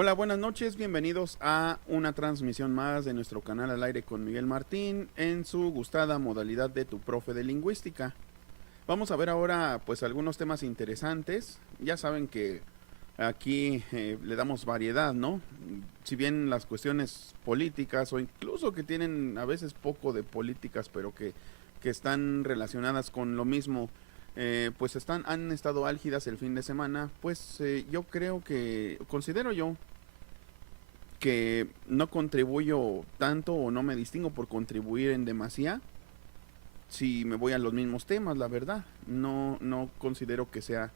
Hola, buenas noches, bienvenidos a una transmisión más de nuestro canal al aire con Miguel Martín en su gustada modalidad de Tu Profe de Lingüística. Vamos a ver ahora pues algunos temas interesantes. Ya saben que aquí le damos variedad, ¿no? Si bien las cuestiones políticas o incluso que tienen a veces poco de políticas, pero que están relacionadas con lo mismo, pues han estado álgidas el fin de semana, pues yo creo que, considero yo, que no contribuyo tanto o no me distingo por contribuir en demasía si me voy a los mismos temas, la verdad. No considero que sea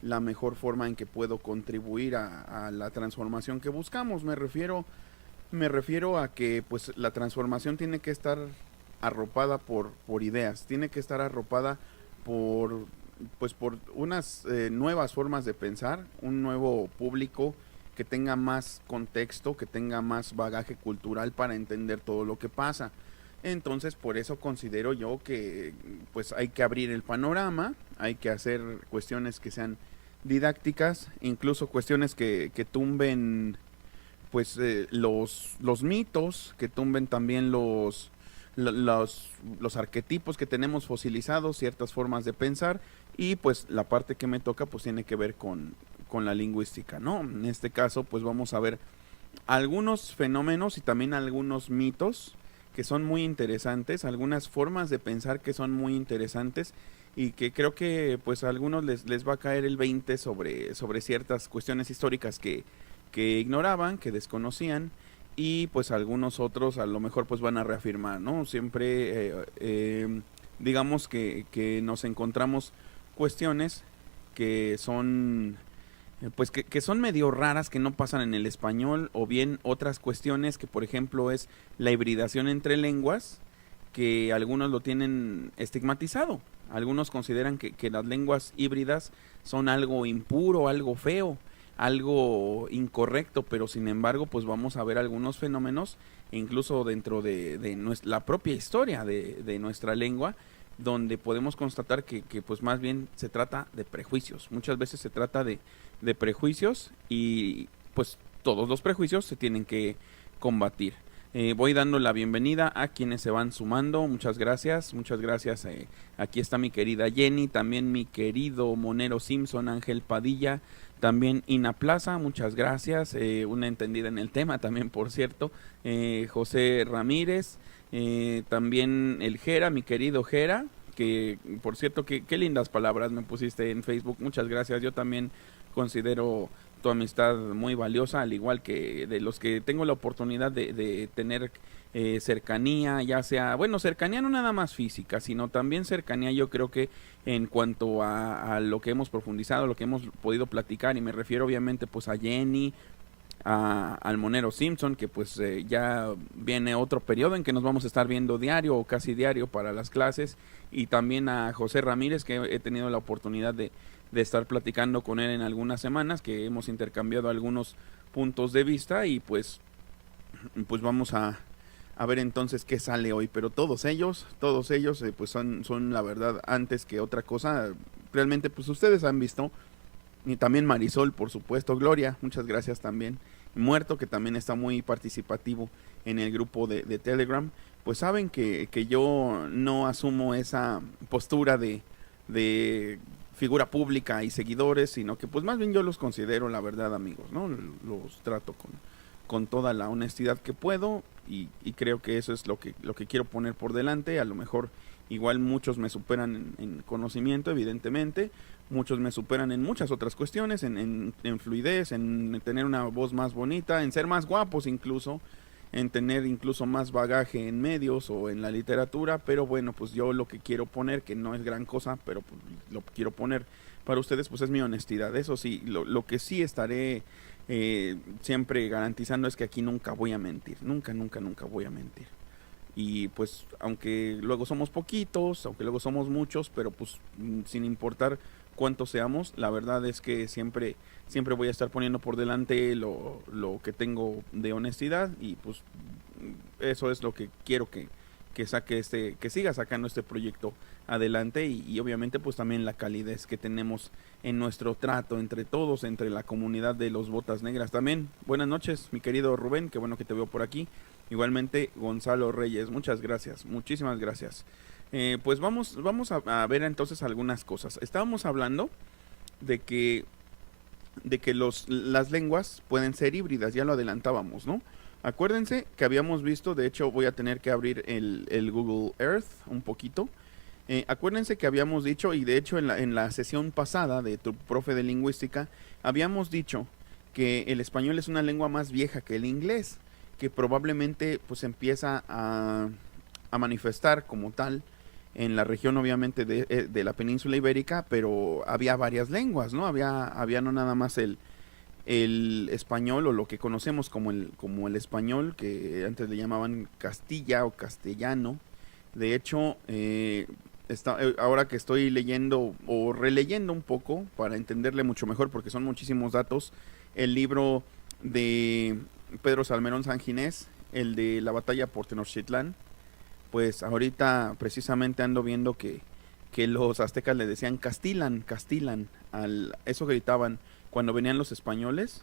la mejor forma en que puedo contribuir a la transformación que buscamos. Me refiero a que pues la transformación tiene que estar arropada por ideas, tiene que estar arropada por por unas nuevas formas de pensar, un nuevo público que tenga más contexto, que tenga más bagaje cultural para entender todo lo que pasa. Entonces, por eso considero yo que pues hay que abrir el panorama, hay que hacer cuestiones que sean didácticas, incluso cuestiones que tumben pues los mitos, que tumben también los arquetipos que tenemos fosilizados, ciertas formas de pensar, y pues la parte que me toca pues tiene que ver con la lingüística, ¿no? En este caso pues vamos a ver algunos fenómenos y también algunos mitos que son muy interesantes, algunas formas de pensar que son muy interesantes y que creo que pues a algunos les va a caer el 20 sobre ciertas cuestiones históricas que ignoraban, que desconocían, y pues algunos otros a lo mejor pues van a reafirmar, ¿no? Siempre digamos que nos encontramos cuestiones que son pues que son medio raras, que no pasan en el español, o bien otras cuestiones que por ejemplo es la hibridación entre lenguas, que algunos lo tienen estigmatizado. Algunos consideran que las lenguas híbridas son algo impuro, algo feo, algo incorrecto, pero sin embargo pues vamos a ver algunos fenómenos, incluso dentro de la propia historia de nuestra lengua, donde podemos constatar que pues más bien se trata de prejuicios. Muchas veces se trata de prejuicios y pues todos los prejuicios se tienen que combatir. Voy dando la bienvenida a quienes se van sumando. Muchas gracias, muchas gracias. Aquí está mi querida Jenny, también mi querido Monero Simpson, Ángel Padilla, también Ina Plaza, muchas gracias. Una entendida en el tema también, por cierto. José Ramírez, también el Jera, mi querido Jera, que por cierto, qué lindas palabras me pusiste en Facebook. Muchas gracias. Yo también considero tu amistad muy valiosa, al igual que de los que tengo la oportunidad de tener cercanía, ya sea, bueno, cercanía no nada más física, sino también cercanía yo creo que en cuanto a lo que hemos profundizado, lo que hemos podido platicar, y me refiero obviamente pues a Jenny, al Monero Simpson, que pues ya viene otro periodo en que nos vamos a estar viendo diario o casi diario para las clases, y también a José Ramírez, que he tenido la oportunidad de estar platicando con él en algunas semanas, que hemos intercambiado algunos puntos de vista, y pues vamos a ver entonces qué sale hoy. Pero todos ellos pues son la verdad, antes que otra cosa, realmente pues ustedes han visto, y también Marisol, por supuesto, Gloria, muchas gracias también. Muerto, que también está muy participativo en el grupo de Telegram, pues saben que yo no asumo esa postura de figura pública y seguidores, sino que pues más bien yo los considero la verdad amigos, ¿no? Los trato con toda la honestidad que puedo, y creo que eso es lo que quiero poner por delante. A lo mejor igual muchos me superan en conocimiento, evidentemente, muchos me superan en muchas otras cuestiones, en fluidez, en tener una voz más bonita, en ser más guapos incluso, en tener incluso más bagaje en medios o en la literatura, pero bueno, pues yo lo que quiero poner, que no es gran cosa, pero pues lo quiero poner para ustedes, pues es mi honestidad. Eso sí, lo que sí estaré siempre garantizando es que aquí nunca voy a mentir, nunca, nunca, nunca voy a mentir. Y pues aunque luego somos poquitos, aunque luego somos muchos, pero pues sin importar cuántos seamos, la verdad es que siempre voy a estar poniendo por delante lo que tengo de honestidad, y pues eso es lo que quiero que que siga sacando este proyecto adelante y obviamente pues también la calidez que tenemos en nuestro trato entre todos, entre la comunidad de los Botas Negras. También, buenas noches, mi querido Rubén, qué bueno que te veo por aquí. Igualmente, Gonzalo Reyes, muchas gracias, muchísimas gracias. Pues vamos a ver entonces algunas cosas. Estábamos hablando de que las lenguas pueden ser híbridas, ya lo adelantábamos, ¿no? Acuérdense que habíamos visto, de hecho voy a tener que abrir el Google Earth un poquito. Acuérdense que habíamos dicho, y de hecho en la sesión pasada de tu profe de lingüística, habíamos dicho que el español es una lengua más vieja que el inglés, que probablemente pues empieza a manifestar como tal en la región obviamente de la península ibérica, pero había varias lenguas, ¿no? Había no nada más el español o lo que conocemos como el español, que antes le llamaban Castilla o castellano. De hecho, ahora que estoy leyendo o releyendo un poco para entenderle mucho mejor, porque son muchísimos datos, el libro de Pedro Salmerón Sanginés, el de la batalla por Tenochtitlán, pues ahorita precisamente ando viendo que los aztecas le decían Castilan, Castilan, eso gritaban cuando venían los españoles,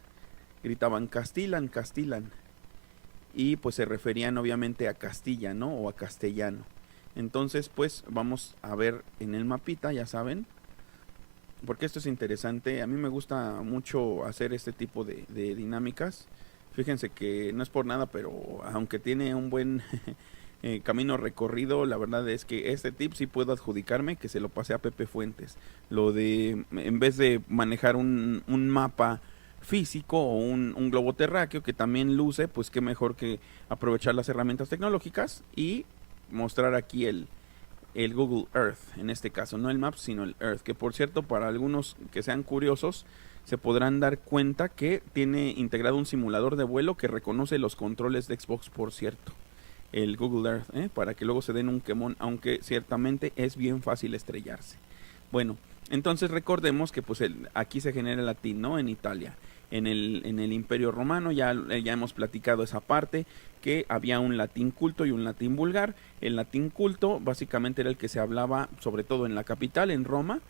gritaban Castilan, Castilan, y pues se referían obviamente a Castilla, ¿no? O a castellano. Entonces pues vamos a ver en el mapita, ya saben, porque esto es interesante. A mí me gusta mucho hacer este tipo de dinámicas. Fíjense que no es por nada, pero aunque tiene un buen camino recorrido, la verdad es que este tip sí puedo adjudicarme que se lo pasé a Pepe Fuentes. Lo de, en vez de manejar un mapa físico o un globo terráqueo que también luce, pues qué mejor que aprovechar las herramientas tecnológicas y mostrar aquí el Google Earth, en este caso, no el Maps, sino el Earth, que por cierto, para algunos que sean curiosos, se podrán dar cuenta que tiene integrado un simulador de vuelo que reconoce los controles de Xbox, por cierto, el Google Earth, para que luego se den un quemón, aunque ciertamente es bien fácil estrellarse. Bueno, entonces recordemos que pues aquí se genera el latín, ¿no? En Italia. En el Imperio Romano ya hemos platicado esa parte, que había un latín culto y un latín vulgar. El latín culto básicamente era el que se hablaba sobre todo en la capital, en Roma,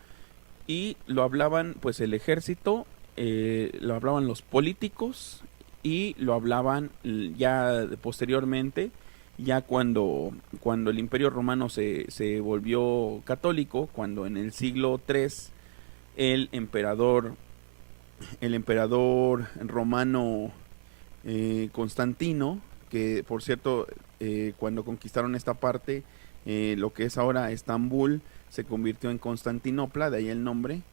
y lo hablaban pues el ejército, lo hablaban los políticos y lo hablaban ya posteriormente, ya cuando el Imperio Romano se volvió católico, cuando en el siglo III el emperador romano Constantino, que por cierto cuando conquistaron esta parte, lo que es ahora Estambul, se convirtió en Constantinopla, de ahí el nombre,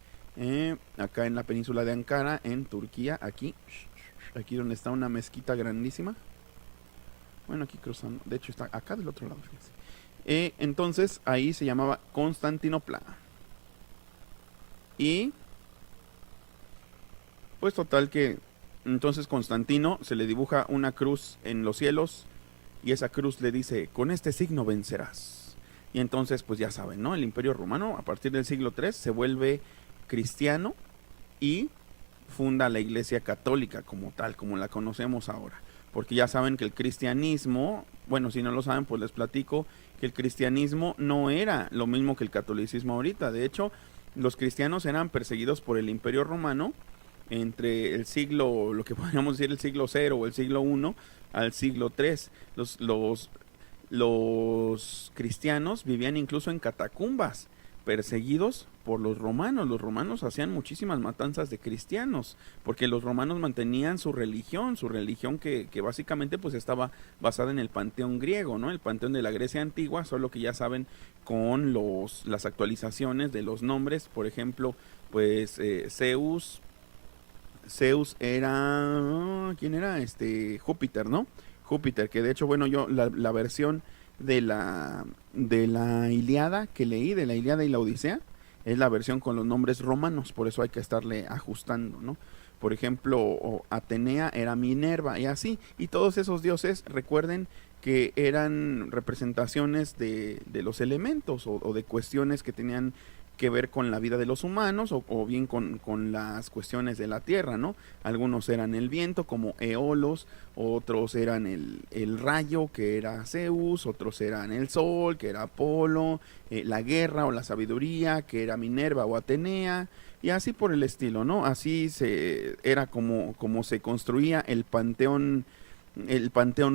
acá en la península de Ankara, en Turquía, aquí donde está una mezquita grandísima. Bueno, aquí cruzando, de hecho está acá del otro lado, fíjense. Entonces ahí se llamaba Constantinopla. Y pues total que entonces Constantino se le dibuja una cruz en los cielos y esa cruz le dice, con este signo vencerás. Y entonces pues ya saben, ¿no? El Imperio Romano a partir del siglo III se vuelve cristiano y funda la Iglesia Católica como tal, como la conocemos ahora. Porque ya saben que el cristianismo, bueno, si no lo saben pues les platico que el cristianismo no era lo mismo que el catolicismo ahorita. De hecho, los cristianos eran perseguidos por el Imperio Romano entre el siglo, lo que podríamos decir el siglo 0 o el siglo 1 al siglo 3. Los cristianos vivían incluso en catacumbas, perseguidos por los romanos. Los romanos hacían muchísimas matanzas de cristianos, porque los romanos mantenían su religión que básicamente pues estaba basada en el panteón griego, ¿no? El panteón de la Grecia antigua, solo que ya saben, con las actualizaciones de los nombres. Por ejemplo, pues Zeus era, ¿quién era? Júpiter, ¿no? Júpiter, que de hecho, bueno, yo la versión de la Ilíada que leí, de la Ilíada y la Odisea, es la versión con los nombres romanos, por eso hay que estarle ajustando, ¿no? Por ejemplo, Atenea era Minerva y así, y todos esos dioses, recuerden que eran representaciones de los elementos o de cuestiones que tenían que ver con la vida de los humanos o bien con las cuestiones de la tierra, ¿no? Algunos eran el viento, como Eolos, otros eran el rayo, que era Zeus, otros eran el sol, que era Apolo, la guerra o la sabiduría, que era Minerva o Atenea, y así por el estilo, ¿no? Así era como se construía el panteón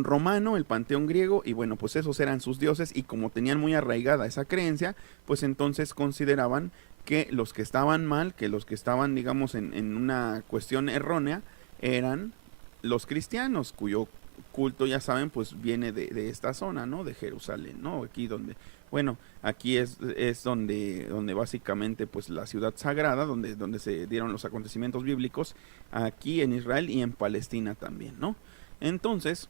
romano, el panteón griego, y bueno, pues esos eran sus dioses, y como tenían muy arraigada esa creencia, pues entonces consideraban que los que estaban mal, que los que estaban, digamos, en una cuestión errónea, eran los cristianos, cuyo culto, ya saben, pues viene de esta zona, ¿no? De Jerusalén, ¿no? Aquí donde, bueno, aquí es donde básicamente, pues la ciudad sagrada, donde se dieron los acontecimientos bíblicos, aquí en Israel y en Palestina también, ¿no? Entonces,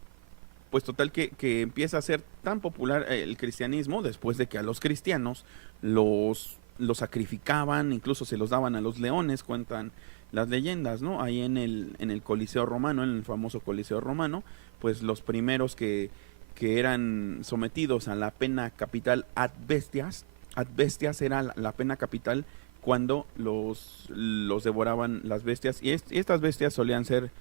pues total que empieza a ser tan popular el cristianismo después de que a los cristianos los sacrificaban, incluso se los daban a los leones, cuentan las leyendas, ¿no? Ahí en el Coliseo Romano, en el famoso Coliseo Romano, pues los primeros que eran sometidos a la pena capital ad bestias era la pena capital cuando los devoraban las bestias, y estas bestias solían ser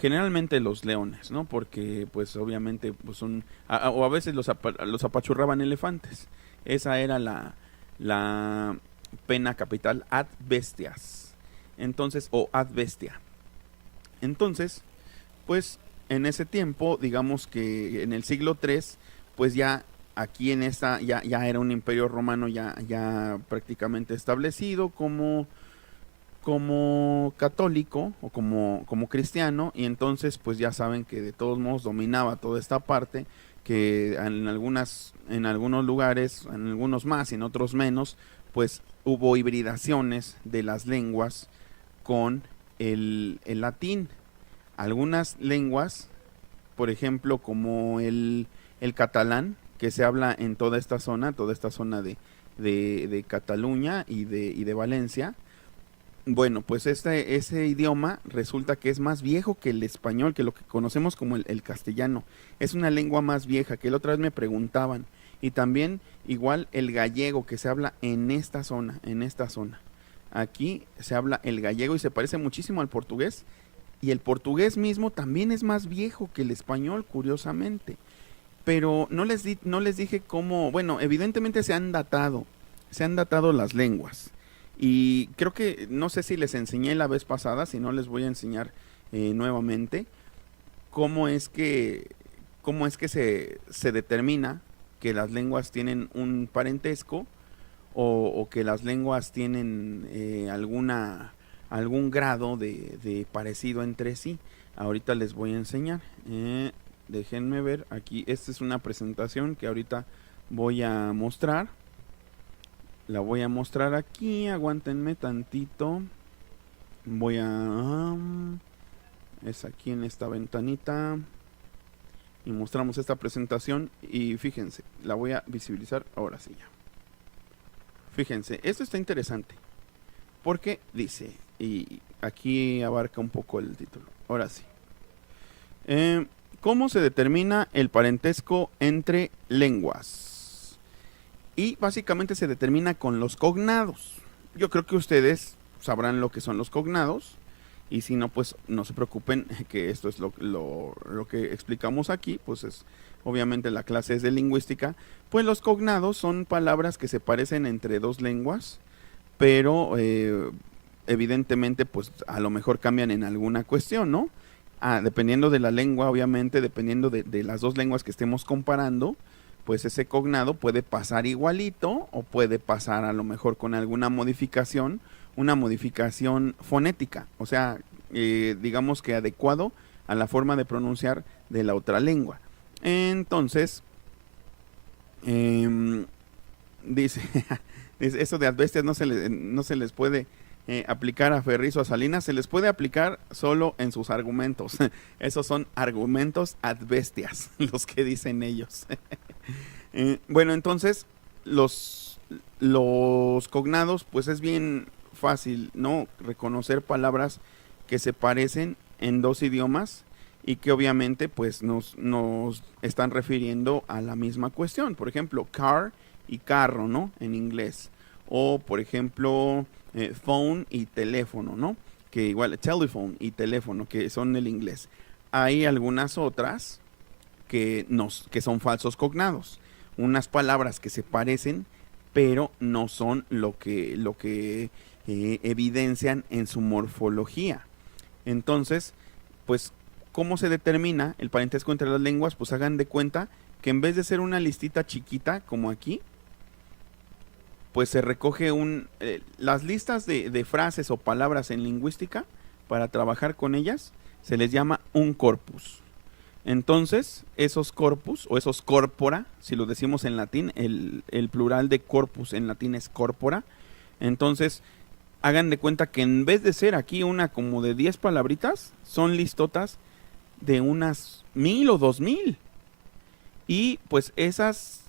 generalmente los leones, ¿no? Porque pues obviamente pues o a veces los apachurraban elefantes. Esa era la pena capital ad bestias. Entonces, o ad bestia. Entonces, pues en ese tiempo, digamos que en el siglo III, pues ya aquí en esta, ya era un imperio romano ya prácticamente establecido como católico o como cristiano, y entonces pues ya saben que de todos modos dominaba toda esta parte, que en algunos lugares, en algunos más y en otros menos, pues hubo hibridaciones de las lenguas con el latín. Algunas lenguas, por ejemplo, como el catalán, que se habla en toda esta zona de Cataluña y de Valencia. Bueno, pues ese idioma resulta que es más viejo que el español, que lo que conocemos como el castellano. Es una lengua más vieja, que la otra vez me preguntaban. Y también igual el gallego, que se habla en esta zona, Aquí se habla el gallego y se parece muchísimo al portugués. Y el portugués mismo también es más viejo que el español, curiosamente. Pero no les dije cómo, bueno, evidentemente se han datado las lenguas. Y creo que, no sé si les enseñé la vez pasada, si no les voy a enseñar nuevamente, cómo es que, cómo es que se determina que las lenguas tienen un parentesco o que las lenguas tienen algún grado de parecido entre sí. Ahorita les voy a enseñar. Déjenme ver aquí. Esta es una presentación que ahorita voy a mostrar. La voy a mostrar aquí. Aguántenme tantito. Es aquí en esta ventanita. Y mostramos esta presentación. Y fíjense, la voy a visibilizar ahora sí ya. Fíjense, esto está interesante. Porque dice, y aquí abarca un poco el título. Ahora sí. ¿Cómo se determina el parentesco entre lenguas? Y básicamente se determina con los cognados. Yo creo que ustedes sabrán lo que son los cognados. Y si no, pues no se preocupen, que esto es lo que explicamos aquí. Pues es, obviamente la clase es de lingüística. Pues los cognados son palabras que se parecen entre dos lenguas, pero evidentemente pues a lo mejor cambian en alguna cuestión, ¿no? Dependiendo de la lengua, obviamente, dependiendo de las dos lenguas que estemos comparando, pues ese cognado puede pasar igualito o puede pasar a lo mejor con alguna modificación, una modificación fonética, o sea, digamos que adecuado a la forma de pronunciar de la otra lengua. Entonces, dice, eso de advestias no se les puede aplicar a Ferriz o a Salinas, se les puede aplicar solo en sus argumentos. Esos son argumentos advestias, los que dicen ellos. Bueno, entonces los cognados, pues es bien fácil, ¿no? Reconocer palabras que se parecen en dos idiomas y que obviamente pues nos están refiriendo a la misma cuestión. Por ejemplo, car y carro, ¿no? En inglés. o por ejemplo phone y teléfono, ¿no? Que igual telephone y teléfono, que son el inglés. Hay algunas otras que son falsos cognados, unas palabras que se parecen, pero no son lo que evidencian en su morfología. Entonces, pues, ¿cómo se determina el parentesco entre las lenguas? Pues hagan de cuenta que en vez de ser una listita chiquita, como aquí, pues se recoge las listas de frases o palabras en lingüística, para trabajar con ellas, se les llama un corpus. Entonces, esos corpus o esos corpora, si lo decimos en latín, el plural de corpus en latín es corpora. Entonces, hagan de cuenta que en vez de ser aquí una como de 10 palabritas, son listotas de unas 1000 o 2000. Y pues esas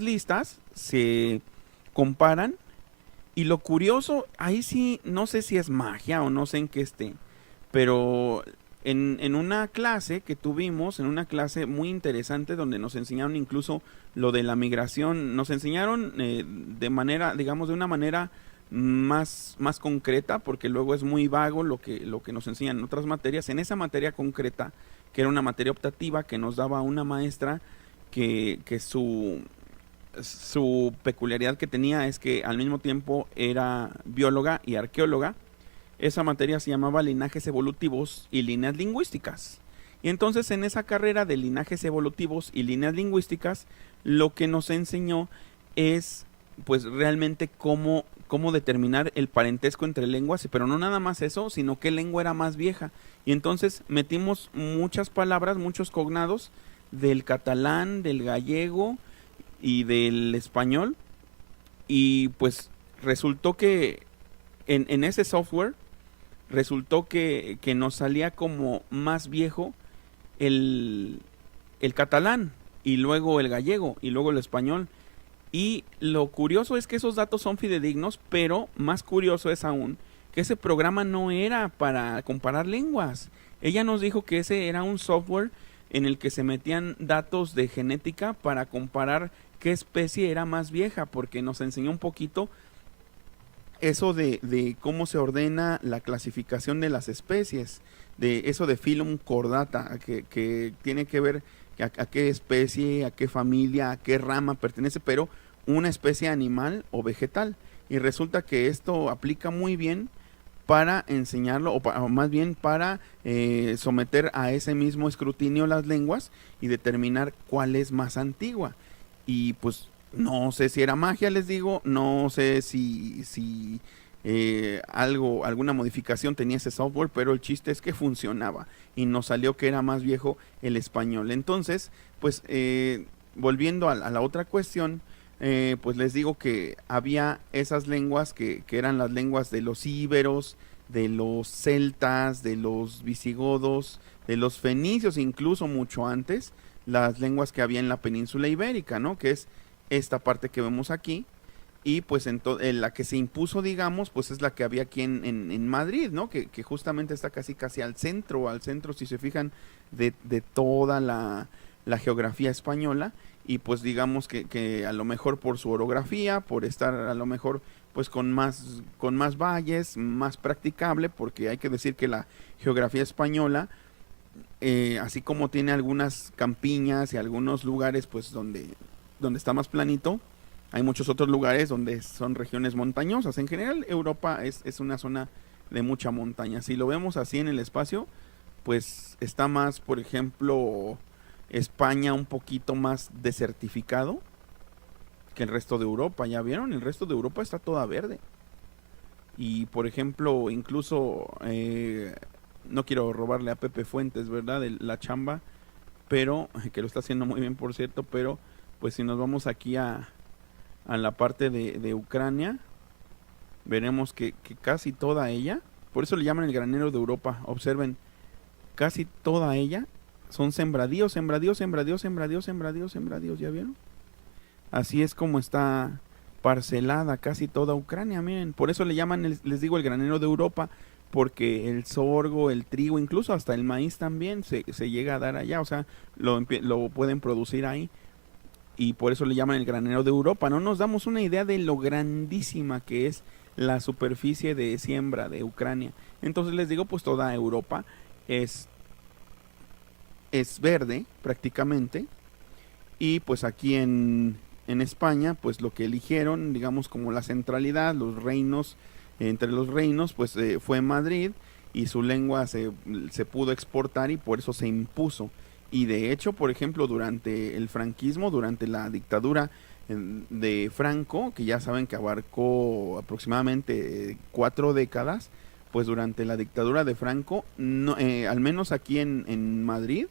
listas se comparan. Y lo curioso, ahí sí, no sé si es magia o no sé en qué esté, pero en una clase que tuvimos, en una clase muy interesante donde nos enseñaron incluso lo de la migración, nos enseñaron de manera, digamos, de una manera más concreta, porque luego es muy vago lo que nos enseñan en otras materias. En esa materia concreta, que era una materia optativa que nos daba una maestra, que su peculiaridad que tenía es que al mismo tiempo era bióloga y arqueóloga. Esa materia se llamaba linajes evolutivos y líneas lingüísticas. Y entonces en esa carrera de linajes evolutivos y líneas lingüísticas, lo que nos enseñó es pues realmente cómo determinar el parentesco entre lenguas, pero no nada más eso, sino qué lengua era más vieja. Y entonces metimos muchas palabras, muchos cognados del catalán, del gallego y del español, y pues resultó que en ese software resultó que nos salía como más viejo el, el catalán, y luego el gallego, y luego el español. Y lo curioso es que esos datos son fidedignos, pero más curioso es aún que ese programa no era para comparar lenguas. Ella nos dijo que ese era un software en el que se metían datos de genética para comparar qué especie era más vieja, porque nos enseñó un poquito eso de cómo se ordena la clasificación de las especies, de eso de Phylum Chordata, que tiene que ver a qué especie, a qué familia, a qué rama pertenece, pero una especie animal o vegetal. Y resulta que esto aplica muy bien para enseñarlo, o más bien para someter a ese mismo escrutinio las lenguas y determinar cuál es más antigua. Y pues no sé si era magia, les digo, no sé si alguna modificación tenía ese software, pero el chiste es que funcionaba y nos salió que era más viejo el español. Entonces, pues volviendo a la otra cuestión, pues les digo que había esas lenguas que eran las lenguas de los íberos, de los celtas, de los visigodos, de los fenicios, incluso mucho antes, las lenguas que había en la península ibérica, ¿no? Que es esta parte que vemos aquí. Y pues la que se impuso, digamos, pues es la que había aquí en Madrid, ¿no? Que justamente está casi al centro, si se fijan, de toda la geografía española. Y pues digamos que a lo mejor por su orografía, por estar a lo mejor pues con más valles, más practicable, porque hay que decir que la geografía española, así como tiene algunas campiñas y algunos lugares pues donde está más planito, hay muchos otros lugares donde son regiones montañosas. En general, Europa es una zona de mucha montaña. Si lo vemos así en el espacio, pues está más, por ejemplo, España un poquito más desertificado que el resto de Europa. ¿Ya vieron? El resto de Europa está toda verde. Y, por ejemplo, incluso, no quiero robarle a Pepe Fuentes, ¿verdad? De la chamba, pero, que lo está haciendo muy bien, por cierto, pero, pues si nos vamos aquí a la parte de Ucrania, veremos que casi toda ella, por eso le llaman el granero de Europa, observen, casi toda ella son sembradíos, sembradíos, sembradíos, sembradíos, sembradíos, sembradíos, ¿ya vieron? Así es como está parcelada casi toda Ucrania, miren, por eso le llaman, les digo, el granero de Europa, porque el sorgo, el trigo, incluso hasta el maíz también se llega a dar allá, o sea, lo pueden producir ahí. y por eso le llaman el granero de Europa. No nos damos una idea de lo grandísima que es la superficie de siembra de Ucrania. Entonces les digo, pues toda Europa es, es verde prácticamente, y pues aquí en España, pues lo que eligieron, digamos, como la centralidad, los reinos, entre los reinos, pues fue Madrid, y su lengua se pudo exportar y por eso se impuso. Y de hecho, por ejemplo, durante el franquismo, durante la dictadura de Franco, que ya saben que abarcó aproximadamente 4 décadas, pues durante la dictadura de Franco, no, al menos aquí en Madrid,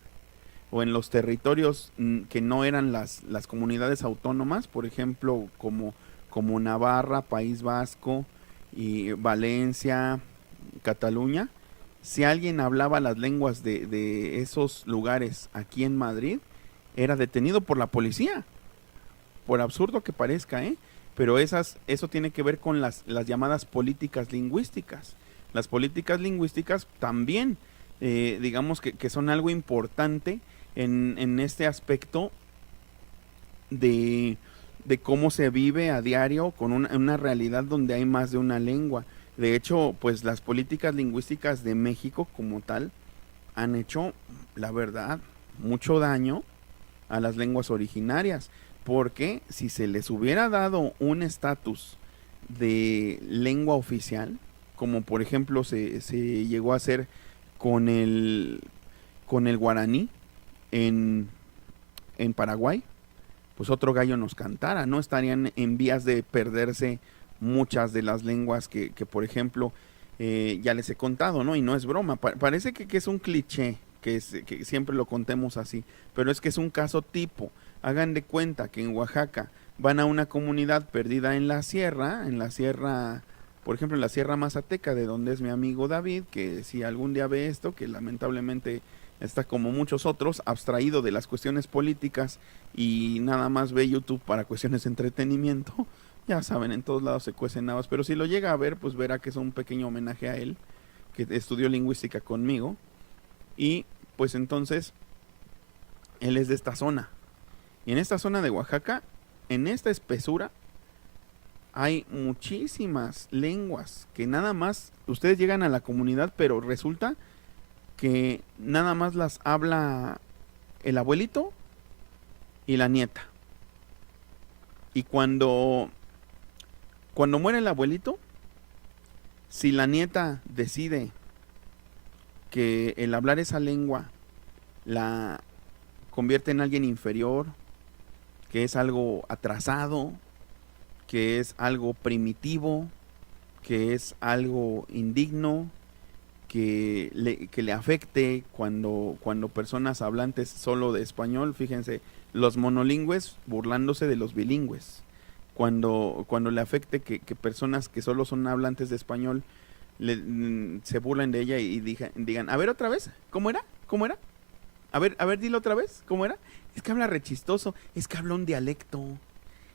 o en los territorios que no eran las comunidades autónomas, por ejemplo, como Navarra, País Vasco y Valencia, Cataluña, si alguien hablaba las lenguas de esos lugares aquí en Madrid, era detenido por la policía, por absurdo que parezca, ¿eh? Pero eso tiene que ver con las llamadas políticas lingüísticas. Las políticas lingüísticas también, digamos que son algo importante en este aspecto de, de cómo se vive a diario con una realidad donde hay más de una lengua. De hecho, pues las políticas lingüísticas de México como tal han hecho, la verdad, mucho daño a las lenguas originarias, porque si se les hubiera dado un estatus de lengua oficial, como por ejemplo se llegó a hacer con el guaraní en, en Paraguay, pues otro gallo nos cantara, ¿no? Estarían en vías de perderse muchas de las lenguas que por ejemplo, ya les he contado, ¿no? Y no es broma, parece que es un cliché, que siempre lo contemos así, pero es que es un caso tipo. Hagan de cuenta que en Oaxaca van a una comunidad perdida en la sierra, por ejemplo, en la Sierra Mazateca, de donde es mi amigo David, que si algún día ve esto, que lamentablemente está como muchos otros, abstraído de las cuestiones políticas y nada más ve YouTube para cuestiones de entretenimiento. Ya saben, en todos lados se cuecen habas, pero si lo llega a ver, pues verá que es un pequeño homenaje a él, que estudió lingüística conmigo, y pues entonces él es de esta zona. Y en esta zona de Oaxaca, en esta espesura, hay muchísimas lenguas que nada más ustedes llegan a la comunidad, pero resulta que nada más las habla el abuelito y la nieta. Y cuando muere el abuelito, si la nieta decide que el hablar esa lengua la convierte en alguien inferior, que es algo atrasado, que es algo primitivo, que es algo indigno, que le afecte cuando personas hablantes solo de español, fíjense, los monolingües burlándose de los bilingües, cuando le afecte que personas que solo son hablantes de español se burlen de ella y digan, a ver otra vez, ¿cómo era? ¿Cómo era? A ver, dilo otra vez, ¿cómo era? Es que habla rechistoso, es que habla un dialecto.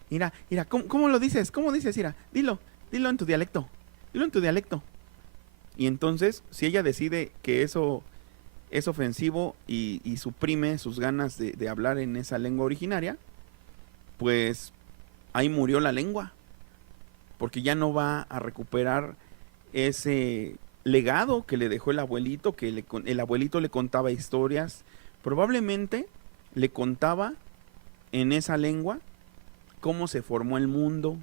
Mira, ¿cómo lo dices? ¿Cómo dices? Mira, dilo en tu dialecto, dilo en tu dialecto. Y entonces, si ella decide que eso es ofensivo y suprime sus ganas de hablar en esa lengua originaria, pues ahí murió la lengua, porque ya no va a recuperar ese legado que le dejó el abuelito, el abuelito le contaba historias, probablemente le contaba en esa lengua cómo se formó el mundo,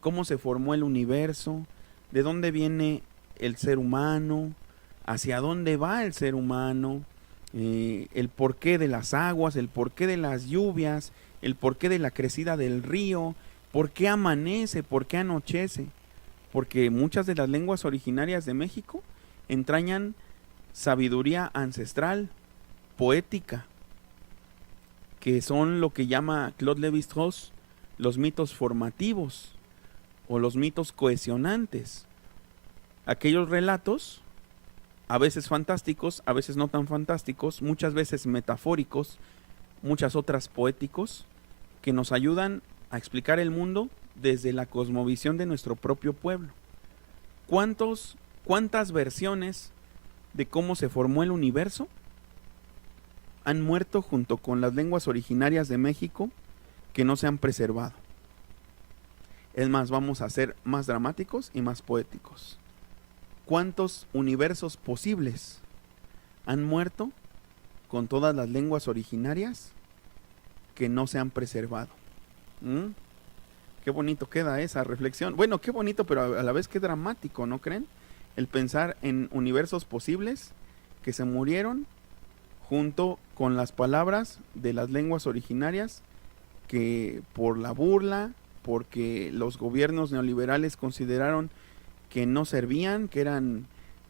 cómo se formó el universo, de dónde viene el ser humano, hacia dónde va el ser humano, el porqué de las aguas, el porqué de las lluvias, el porqué de la crecida del río, por qué amanece, por qué anochece, porque muchas de las lenguas originarias de México entrañan sabiduría ancestral, poética, que son lo que llama Claude Lévi-Strauss los mitos formativos o los mitos cohesionantes. Aquellos relatos, a veces fantásticos, a veces no tan fantásticos, muchas veces metafóricos, muchas otras poéticos, que nos ayudan a explicar el mundo desde la cosmovisión de nuestro propio pueblo. ¿Cuántas versiones de cómo se formó el universo han muerto junto con las lenguas originarias de México que no se han preservado. Es más, vamos a ser más dramáticos y más poéticos. ¿Cuántos universos posibles han muerto con todas las lenguas originarias que no se han preservado? ¿Mm? Qué bonito queda esa reflexión. Bueno, qué bonito, pero a la vez qué dramático, ¿no creen? El pensar en universos posibles que se murieron junto con las palabras de las lenguas originarias que por la burla, porque los gobiernos neoliberales consideraron que no servían, que eran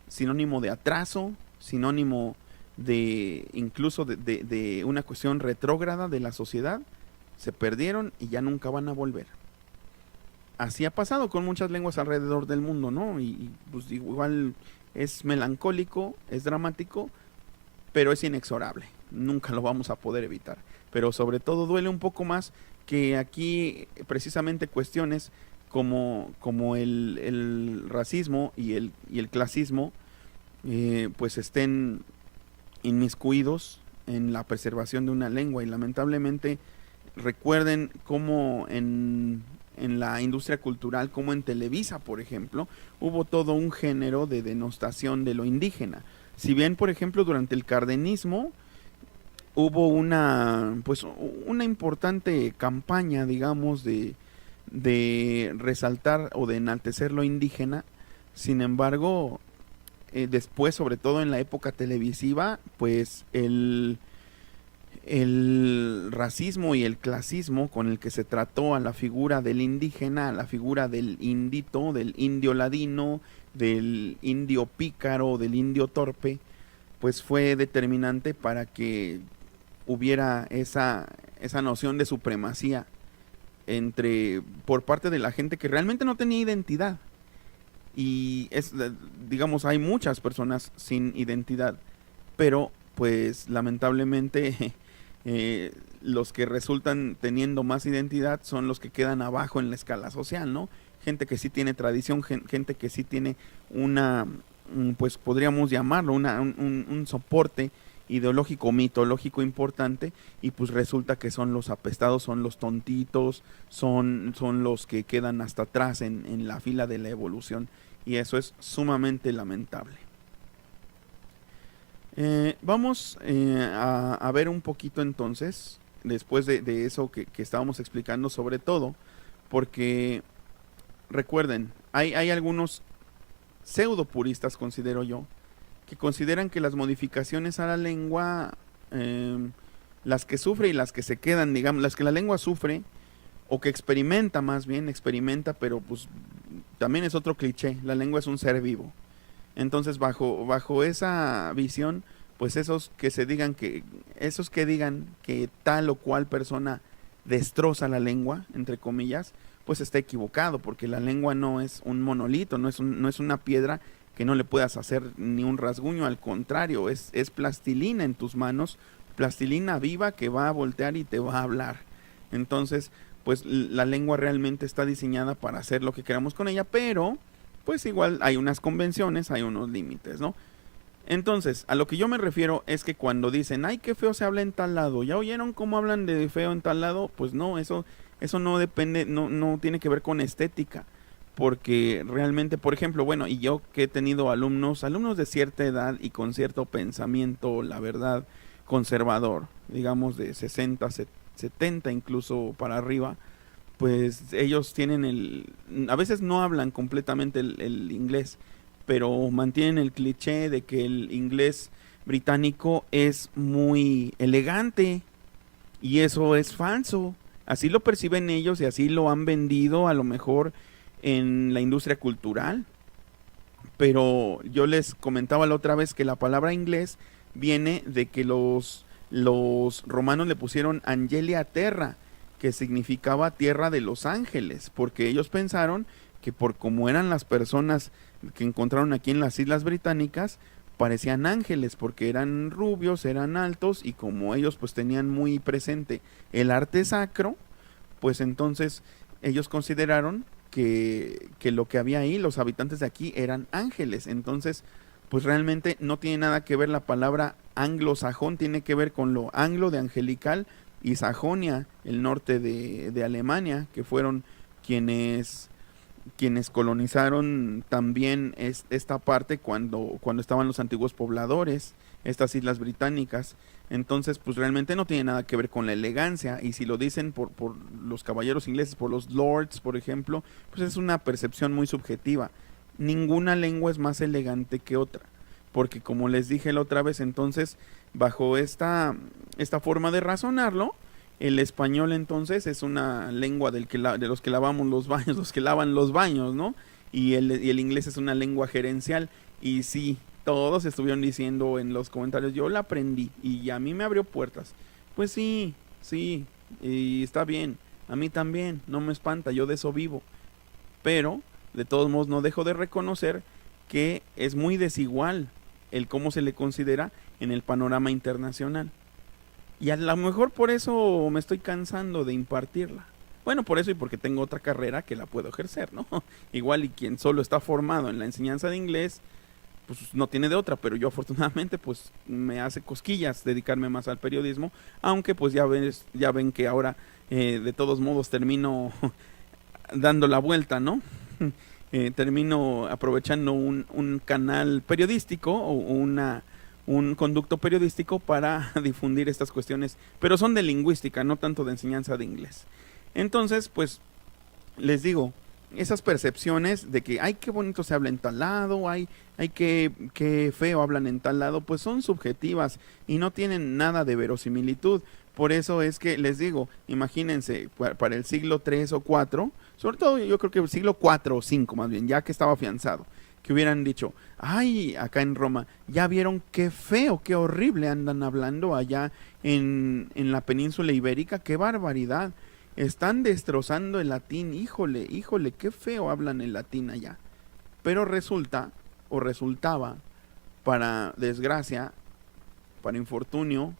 sinónimo de atraso, sinónimo de incluso de una cuestión retrógrada de la sociedad, se perdieron y ya nunca van a volver. Así ha pasado con muchas lenguas alrededor del mundo, ¿no? Y pues igual es melancólico, es dramático, pero es inexorable. Nunca lo vamos a poder evitar. Pero sobre todo duele un poco más que aquí precisamente cuestiones como el racismo y el clasismo pues estén inmiscuidos en la preservación de una lengua. Y lamentablemente recuerden cómo en la industria cultural, como en Televisa, por ejemplo, hubo todo un género de denostación de lo indígena. Si bien, por ejemplo, durante el cardenismo hubo una importante campaña, digamos, de resaltar o de enaltecer lo indígena. Sin embargo, después, sobre todo en la época televisiva, pues el racismo y el clasismo con el que se trató a la figura del indígena, a la figura del indito, del indio ladino, del indio pícaro, del indio torpe, pues fue determinante para que hubiera esa noción de supremacía por parte de la gente que realmente no tenía identidad. Y digamos, hay muchas personas sin identidad, pero pues lamentablemente los que resultan teniendo más identidad son los que quedan abajo en la escala social, ¿no? Gente que sí tiene tradición, gente que sí tiene pues podríamos llamarlo un soporte ideológico, mitológico importante, y pues resulta que son los apestados, son los tontitos, son los que quedan hasta atrás en la fila de la evolución, y eso es sumamente lamentable. Vamos a ver un poquito entonces, después de eso que estábamos explicando, sobre todo, porque recuerden, hay algunos pseudo puristas, considero yo, que consideran que las modificaciones a la lengua, las que sufre y las que se quedan, digamos, las que la lengua sufre, o que experimenta, más bien, pero pues también es otro cliché, la lengua es un ser vivo. Entonces, bajo esa visión, pues esos que digan que tal o cual persona destroza la lengua, entre comillas, pues está equivocado, porque la lengua no es un monolito, no es una piedra que no le puedas hacer ni un rasguño, al contrario, es plastilina en tus manos, plastilina viva que va a voltear y te va a hablar. Entonces, pues la lengua realmente está diseñada para hacer lo que queramos con ella, pero pues igual hay unas convenciones, hay unos límites, ¿no? Entonces, a lo que yo me refiero es que cuando dicen, ay, qué feo se habla en tal lado, ¿ya oyeron cómo hablan de feo en tal lado? Pues no, eso no depende, no tiene que ver con estética, porque realmente, por ejemplo, bueno, y yo que he tenido alumnos de cierta edad y con cierto pensamiento, la verdad, conservador, digamos de 60, 70 incluso para arriba, pues ellos tienen a veces no hablan completamente el inglés, pero mantienen el cliché de que el inglés británico es muy elegante, y eso es falso. Así lo perciben ellos y así lo han vendido a lo mejor en la industria cultural. Pero yo les comentaba la otra vez que la palabra inglés viene de que los romanos le pusieron Angelia Terra, que significaba tierra de los ángeles, porque ellos pensaron que por como eran las personas que encontraron aquí en las Islas Británicas, parecían ángeles, porque eran rubios, eran altos, y como ellos pues tenían muy presente el arte sacro, pues entonces ellos consideraron que lo que había ahí, los habitantes de aquí, eran ángeles. Entonces, pues realmente no tiene nada que ver la palabra anglosajón, tiene que ver con lo anglo de angelical, y Sajonia, el norte de Alemania, que fueron quienes colonizaron también esta parte cuando estaban los antiguos pobladores, estas islas británicas. Entonces, pues realmente no tiene nada que ver con la elegancia. Y si lo dicen por los caballeros ingleses, por los lords, por ejemplo, pues es una percepción muy subjetiva. Ninguna lengua es más elegante que otra. Porque como les dije la otra vez, entonces, bajo esta forma de razonarlo, el español entonces es una lengua de los que lavamos los baños, los que lavan los baños, ¿no? Y el inglés es una lengua gerencial. Y sí, todos estuvieron diciendo en los comentarios, yo la aprendí y a mí me abrió puertas. Pues sí, sí, y está bien, a mí también, no me espanta, yo de eso vivo. Pero, de todos modos, no dejo de reconocer que es muy desigual el cómo se le considera en el panorama internacional. Y a lo mejor por eso me estoy cansando de impartirla. Bueno, por eso y porque tengo otra carrera que la puedo ejercer, ¿no? Igual y quien solo está formado en la enseñanza de inglés, pues no tiene de otra, pero yo afortunadamente pues me hace cosquillas dedicarme más al periodismo, aunque pues ya ven que ahora de todos modos termino dando la vuelta, ¿no? Termino aprovechando un canal periodístico o un conducto periodístico para difundir estas cuestiones, pero son de lingüística, no tanto de enseñanza de inglés. Entonces, pues, les digo, esas percepciones de que, ay, qué bonito se habla en tal lado, ay, qué feo hablan en tal lado, pues son subjetivas y no tienen nada de verosimilitud. Por eso es que les digo, imagínense, para el siglo 3 o 4, sobre todo yo creo que el siglo 4 o 5 más bien, ya que estaba afianzado, que hubieran dicho, ay, acá en Roma, ya vieron qué feo, qué horrible andan hablando allá en la península ibérica, qué barbaridad, están destrozando el latín, híjole, híjole, qué feo hablan el latín allá. Pero resulta, o resultaba, para desgracia, para infortunio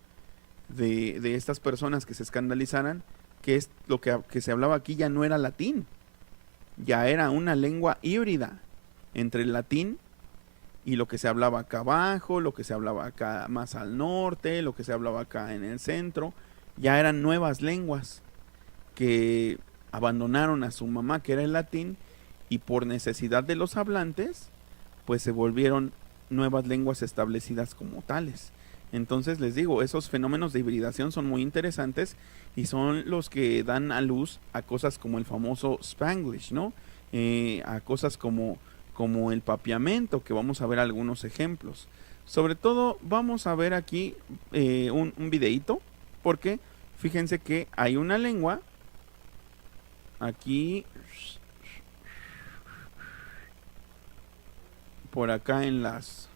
de estas personas que se escandalizaran, que es lo que se hablaba aquí ya no era latín, ya era una lengua híbrida entre el latín y lo que se hablaba acá abajo, lo que se hablaba acá más al norte, lo que se hablaba acá en el centro, ya eran nuevas lenguas que abandonaron a su mamá que era el latín y por necesidad de los hablantes pues se volvieron nuevas lenguas establecidas como tales. Entonces les digo, esos fenómenos de hibridación son muy interesantes y son los que dan a luz a cosas como el famoso Spanglish, ¿no? A cosas como el papiamento, que vamos a ver algunos ejemplos. Sobre todo vamos a ver aquí un videíto, porque fíjense que hay una lengua aquí, por acá en las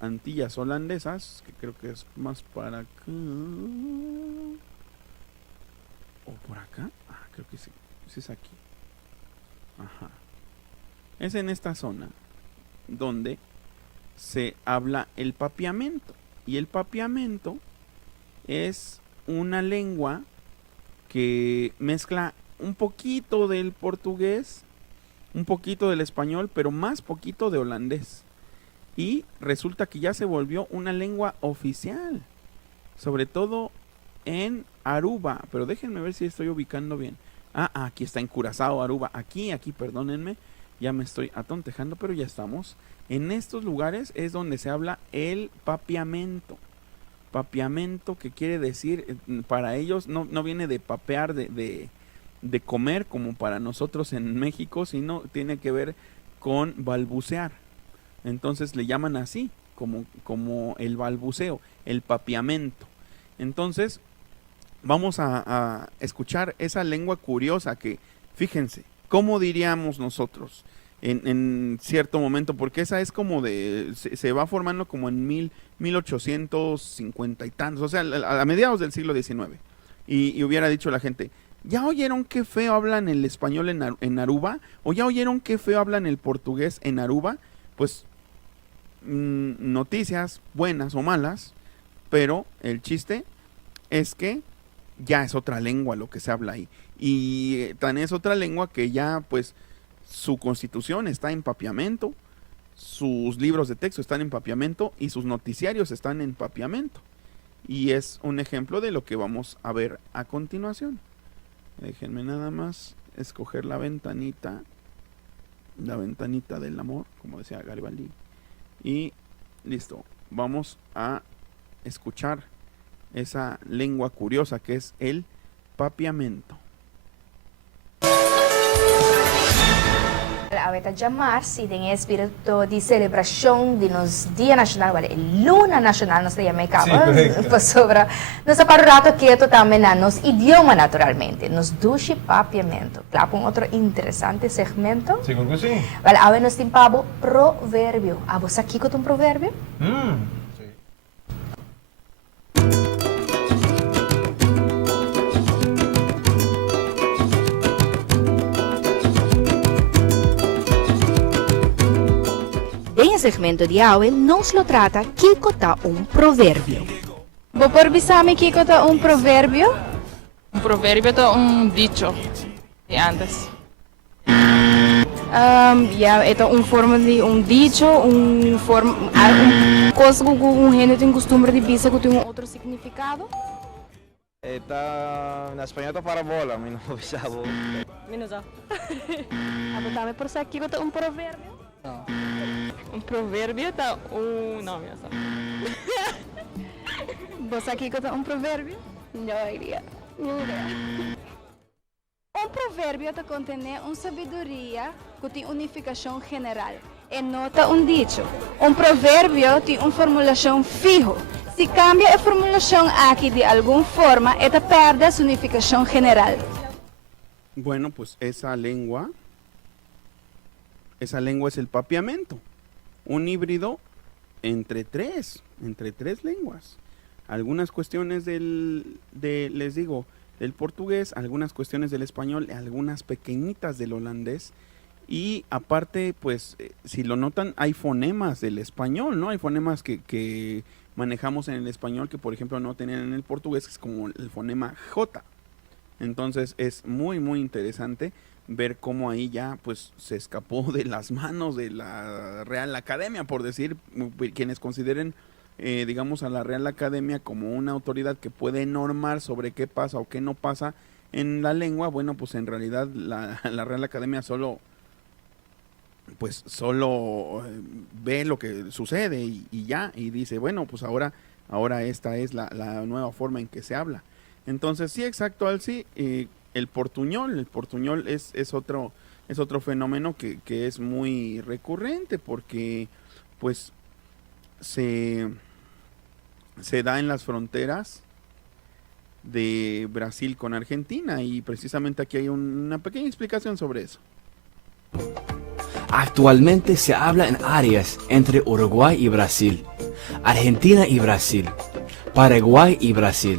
Antillas holandesas, que creo que es más para acá, o por acá, creo que sí, es aquí, ajá, es en esta zona donde se habla el papiamento, y el papiamento es una lengua que mezcla un poquito del portugués, un poquito del español, pero más poquito de holandés. Y resulta que ya se volvió una lengua oficial, sobre todo en Aruba, pero déjenme ver si estoy ubicando bien. Aquí está en Curazao, Aruba, aquí, perdónenme, ya me estoy atontejando, pero ya estamos. En estos lugares es donde se habla el papiamento. Papiamento, que quiere decir, para ellos no viene de papear, de comer como para nosotros en México, sino tiene que ver con balbucear. Entonces le llaman así, como el balbuceo, el papiamento. Entonces vamos a escuchar esa lengua curiosa que, fíjense, ¿cómo diríamos nosotros en cierto momento? Porque esa es como se va formando como en 1850 y tantos, o sea, a mediados del siglo XIX. Y hubiera dicho la gente, ¿ya oyeron qué feo hablan el español en Aruba? ¿O ya oyeron qué feo hablan el portugués en Aruba? Pues noticias buenas o malas, pero el chiste es que ya es otra lengua lo que se habla ahí. Y tan es otra lengua que ya pues su constitución está en papiamento, sus libros de texto están en papiamento y sus noticiarios están en papiamento. y es un ejemplo de lo que vamos a ver a continuación. Déjenme nada más escoger la ventanita del amor, como decía Garibaldi, y listo, vamos a escuchar esa lengua curiosa que es el papiamento. Avete a chiamarsi in spirito di celebrazione di nos Dia Nacional, il Luna Nacional, nos chiamiamo, po' sopra. Nos ha parlato che totalmente nos idioma naturalmente, nos duce papiamento. Claro, un altro interessante segmento. Seguro que sí. Vale, ave nos timpabo proverbio. Abo sa kiko un proverbio? Sí. Bem, o segmento de Aue nos lo trata Kiko tá un proverbio. Vou por bisame Kiko tá un proverbio? Un proverbio é um dicho de antes. Ja, é um forma de um dicho, coisa com um gênero tem costume de bisa que tem um outro significado. Está na Espanha está parabola, mas não sabe. Menos a. Abotame por sa Kiko tá un proverbio? Um provérbio tá um nome, só. Você Kiko tá un proverbio? Não iria. Um provérbio te contém uma sabedoria que tem unificação general. E nota um dicho. Um provérbio tem uma formulação fijo. Se cambia a formulação aqui de alguma forma, esta perde a unificação general. Bueno, pues esa lengua es el papiamento, un híbrido entre tres lenguas. Algunas cuestiones les digo, del portugués, algunas cuestiones del español, algunas pequeñitas del holandés. Y aparte, pues, si lo notan, hay fonemas del español, ¿no? Hay fonemas que manejamos en el español que, por ejemplo, no tenían en el portugués, que es como el fonema J. Entonces, es muy, muy interesante ver cómo ahí ya, pues, se escapó de las manos de la Real Academia, por decir, quienes consideren, digamos, a la Real Academia como una autoridad que puede normar sobre qué pasa o qué no pasa en la lengua. Bueno, pues en realidad la Real Academia solo ve lo que sucede y ya, y dice, bueno, pues ahora esta es la nueva forma en que se habla. Entonces, sí, exacto, Alci, el portuñol es otro fenómeno que es muy recurrente porque, pues, se da en las fronteras de Brasil con Argentina, y precisamente aquí hay una pequeña explicación sobre eso. Actualmente se habla en áreas entre Uruguay y Brasil, Argentina y Brasil, Paraguay y Brasil,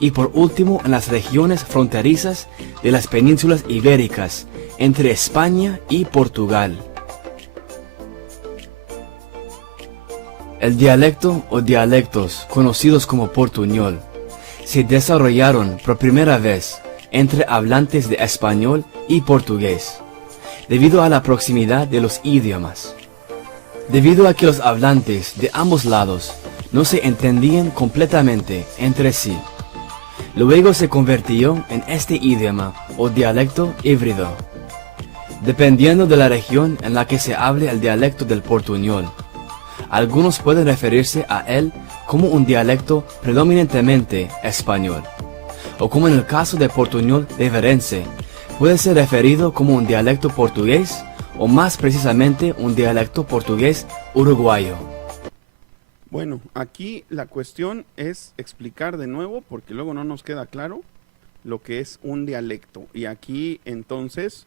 y por último en las regiones fronterizas de las penínsulas ibéricas entre España y Portugal. El dialecto o dialectos, conocidos como portuñol, se desarrollaron por primera vez entre hablantes de español y portugués, debido a la proximidad de los idiomas. Debido a que los hablantes de ambos lados no se entendían completamente entre sí, luego se convirtió en este idioma o dialecto híbrido, dependiendo de la región en la que se hable el dialecto del portuñol. Algunos pueden referirse a él como un dialecto predominantemente español, o como en el caso de portuñol de Verense, puede ser referido como un dialecto portugués o más precisamente un dialecto portugués uruguayo. Bueno, aquí la cuestión es explicar de nuevo, porque luego no nos queda claro lo que es un dialecto. Y aquí entonces,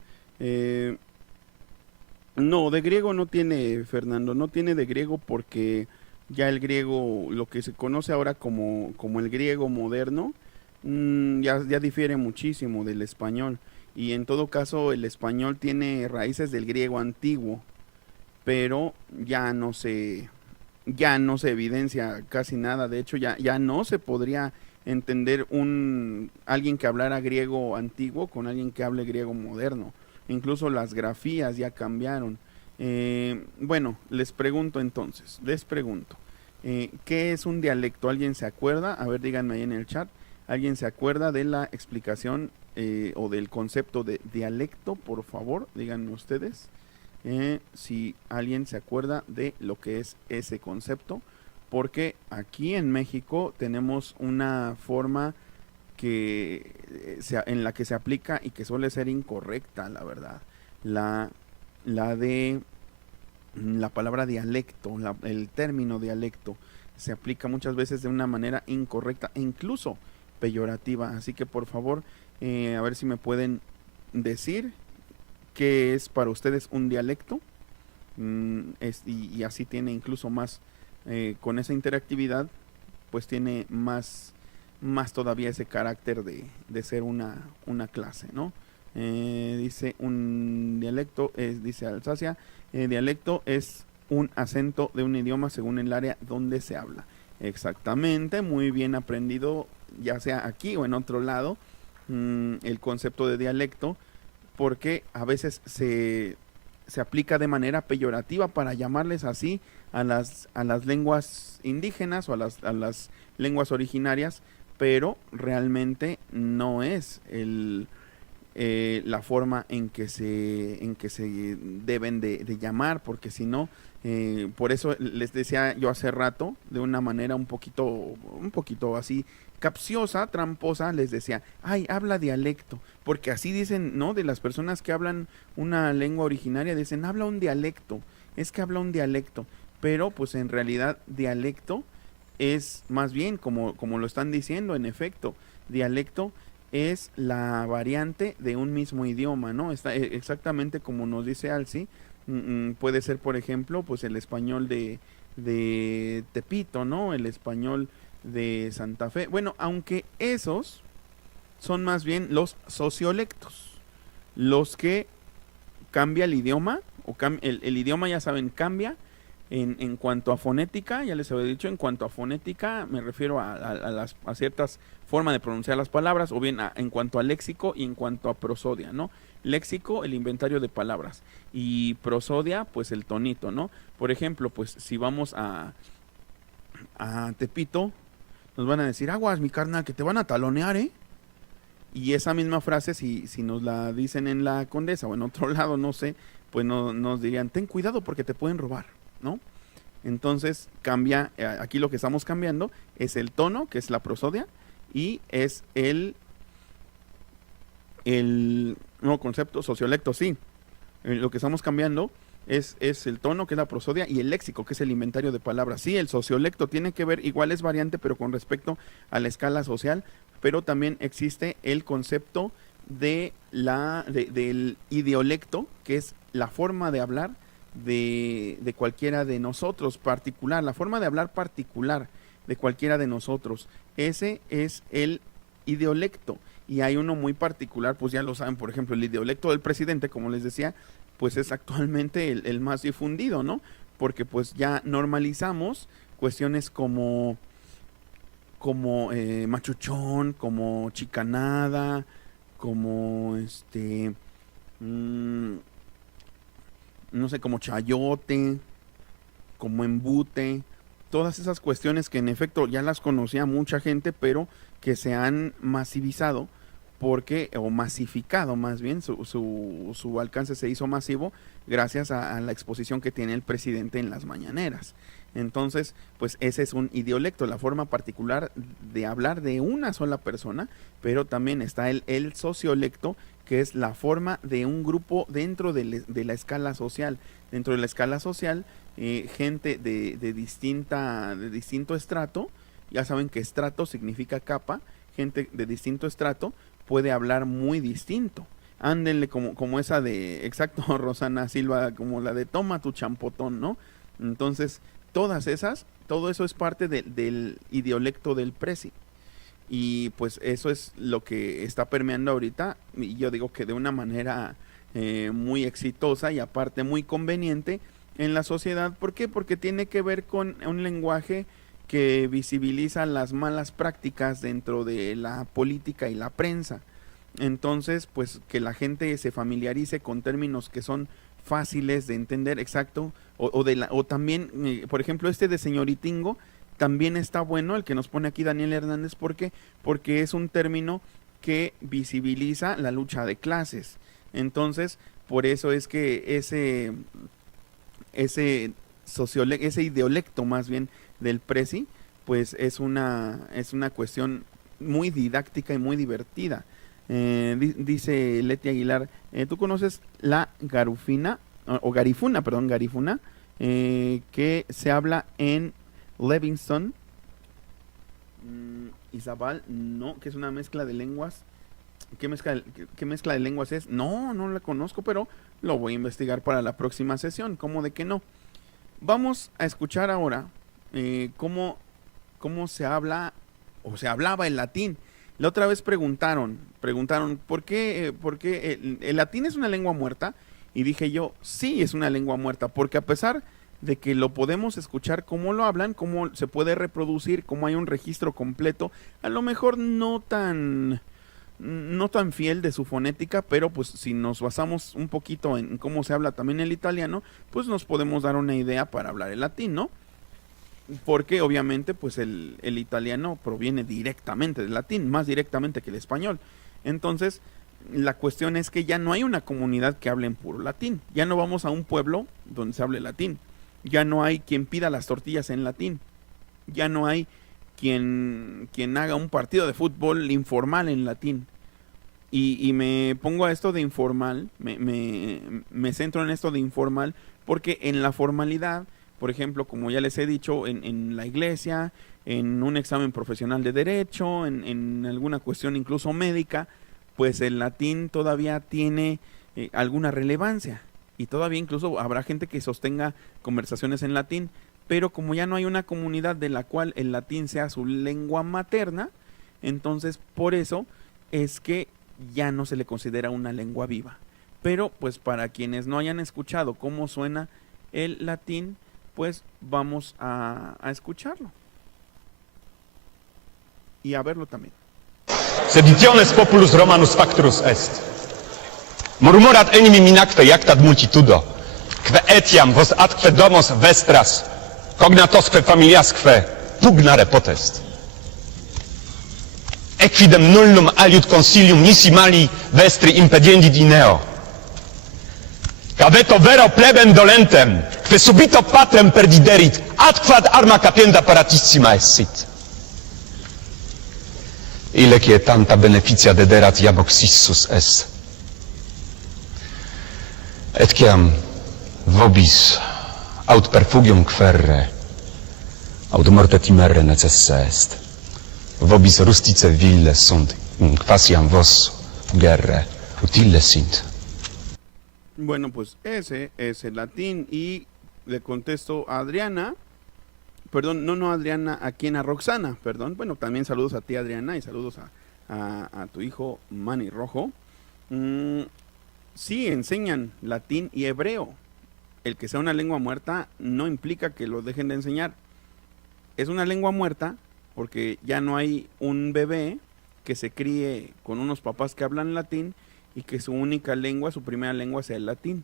no, de griego no tiene, Fernando, no tiene de griego, porque ya el griego, lo que se conoce ahora como el griego moderno, ya difiere muchísimo del español. Y en todo caso el español tiene raíces del griego antiguo, pero ya no se evidencia casi nada. De hecho, ya no se podría entender alguien que hablara griego antiguo con alguien que hable griego moderno. Incluso las grafías ya cambiaron. Bueno, les pregunto, ¿Qué es un dialecto? ¿Alguien se acuerda? A ver, díganme ahí en el chat. ¿Alguien se acuerda de la explicación o del concepto de dialecto? Por favor, díganme ustedes. Si alguien se acuerda de lo que es ese concepto, porque aquí en México tenemos una forma en la que se aplica y que suele ser incorrecta, la verdad. La de la palabra dialecto, el término dialecto, se aplica muchas veces de una manera incorrecta e incluso peyorativa. Así que por favor, a ver si me pueden decir qué es para ustedes un dialecto. Y así tiene incluso más, con esa interactividad, pues tiene más todavía ese carácter de ser una clase, ¿no? Dice un dialecto, dice Alsacia, dialecto es un acento de un idioma según el área donde se habla. Exactamente, muy bien aprendido, ya sea aquí o en otro lado, el concepto de dialecto, porque a veces se aplica de manera peyorativa para llamarles así a las lenguas indígenas o a las lenguas originarias, pero realmente no es la forma en que se deben de llamar, porque si no, por eso les decía yo hace rato, de una manera un poquito así capciosa, tramposa, les decía, ay, habla dialecto, porque así dicen, ¿no? De las personas que hablan una lengua originaria, dicen, habla un dialecto, es que habla un dialecto, pero pues en realidad dialecto es más bien, como lo están diciendo, en efecto, dialecto es la variante de un mismo idioma, ¿no? Está exactamente como nos dice Alci. Puede ser, por ejemplo, pues el español de Tepito, ¿no? El español de Santa Fe. Bueno, aunque esos son más bien los sociolectos, los que cambia el idioma, el idioma, ya saben, cambia en cuanto a fonética, ya les había dicho, en cuanto a fonética me refiero a ciertas formas de pronunciar las palabras, o bien en cuanto a léxico y en cuanto a prosodia, ¿no? Léxico, el inventario de palabras, y prosodia, pues el tonito, ¿no? Por ejemplo, pues si vamos a Tepito, nos van a decir, aguas, mi carnal, que te van a talonear, ¿eh? Y esa misma frase, si nos la dicen en la Condesa o en otro lado, no sé, pues nos dirían, ten cuidado porque te pueden robar, ¿no? Entonces cambia, aquí lo que estamos cambiando es el tono, que es la prosodia, y es el nuevo concepto, sociolecto, sí. Lo que estamos cambiando es el tono, que es la prosodia, y el léxico, que es el inventario de palabras. Sí, el sociolecto tiene que ver, igual es variante, pero con respecto a la escala social, pero también existe el concepto del idiolecto, que es la forma de hablar de cualquiera de nosotros, particular, la forma de hablar particular de cualquiera de nosotros. Ese es el idiolecto, y hay uno muy particular, pues ya lo saben, por ejemplo, el idiolecto del presidente, como les decía, pues es actualmente el más difundido, ¿no? Porque pues ya normalizamos cuestiones como machuchón, como chicanada, como no sé, como chayote, como embute, todas esas cuestiones que en efecto ya las conocía mucha gente, pero que se han masivizado o masificado más bien, su alcance se hizo masivo gracias a la exposición que tiene el presidente en las mañaneras. Entonces, pues ese es un idiolecto, la forma particular de hablar de una sola persona, pero también está el sociolecto, que es la forma de un grupo dentro de la escala social. Dentro de la escala social, gente de distinto estrato, ya saben que estrato significa capa, gente de distinto estrato puede hablar muy distinto. Ándenle como esa de, exacto, Rosana Silva, como la de toma tu champotón, ¿no? Entonces, todo eso es parte del idiolecto del presi. Y pues eso es lo que está permeando ahorita, y yo digo que de una manera muy exitosa y aparte muy conveniente en la sociedad. ¿Por qué? Porque tiene que ver con un lenguaje que visibiliza las malas prácticas dentro de la política y la prensa. Entonces, pues que la gente se familiarice con términos que son fáciles de entender, exacto, o también, por ejemplo, de señoritingo, también está bueno el que nos pone aquí Daniel Hernández. ¿Por qué? Porque es un término que visibiliza la lucha de clases. Entonces, por eso es que ese idiolecto más bien del Prezi, pues es una cuestión muy didáctica y muy divertida. Dice Leti Aguilar, ¿tú conoces la garifuna, que se habla en Livingston? Izabal, no, que es una mezcla de lenguas. ¿Qué mezcla de lenguas es? No la conozco, pero lo voy a investigar para la próxima sesión. ¿Cómo de que no? Vamos a escuchar ahora cómo se habla o se hablaba el latín. La otra vez preguntaron ¿por qué el latín es una lengua muerta? Y dije yo, sí, es una lengua muerta, porque a pesar de que lo podemos escuchar cómo lo hablan, cómo se puede reproducir, cómo hay un registro completo, a lo mejor no tan fiel de su fonética, pero pues si nos basamos un poquito en cómo se habla también el italiano, pues nos podemos dar una idea para hablar el latín, ¿no? Porque obviamente pues el italiano proviene directamente del latín, más directamente que el español. Entonces, la cuestión es que ya no hay una comunidad que hable en puro latín. Ya no vamos a un pueblo donde se hable latín. Ya no hay quien pida las tortillas en latín. Ya no hay quien haga un partido de fútbol informal en latín. Y me pongo a esto de informal, me centro en esto de informal, porque en la formalidad, por ejemplo, como ya les he dicho, en la iglesia, en un examen profesional de derecho, en alguna cuestión incluso médica, pues el latín todavía tiene alguna relevancia. Y todavía incluso habrá gente que sostenga conversaciones en latín, pero como ya no hay una comunidad de la cual el latín sea su lengua materna, entonces por eso es que ya no se le considera una lengua viva. Pero pues para quienes no hayan escuchado cómo suena el latín, pues vamos a escucharlo y a verlo también. Seditiones populus Romanus facturus est. Murmurat enim minacque iactat multitudo, que etiam vos atque domos vestras, cognatosque familiasque pugnare potest. Equidem nullum aliud consilium nisi mali vestri impediendit ineo. Caveto vero plebem dolentem, que subito patrem perdiderit, adquad arma capienda paratissima essit. Ile quietanta beneficia dederat iaboxissus es. Et ciam vobis aut perfugium querre, aut morte timere necesse est. Vobis rustice ville sunt, quasiam vos guerre utile sint. Bueno, pues ese es el latín y le contesto a Adriana, perdón, no a Adriana, a quien a Roxana, perdón. Bueno, también saludos a ti, Adriana, y saludos a tu hijo Manny Rojo. Sí, enseñan latín y hebreo. El que sea una lengua muerta no implica que lo dejen de enseñar. Es una lengua muerta porque ya no hay un bebé que se críe con unos papás que hablan latín y que su única lengua, su primera lengua sea el latín.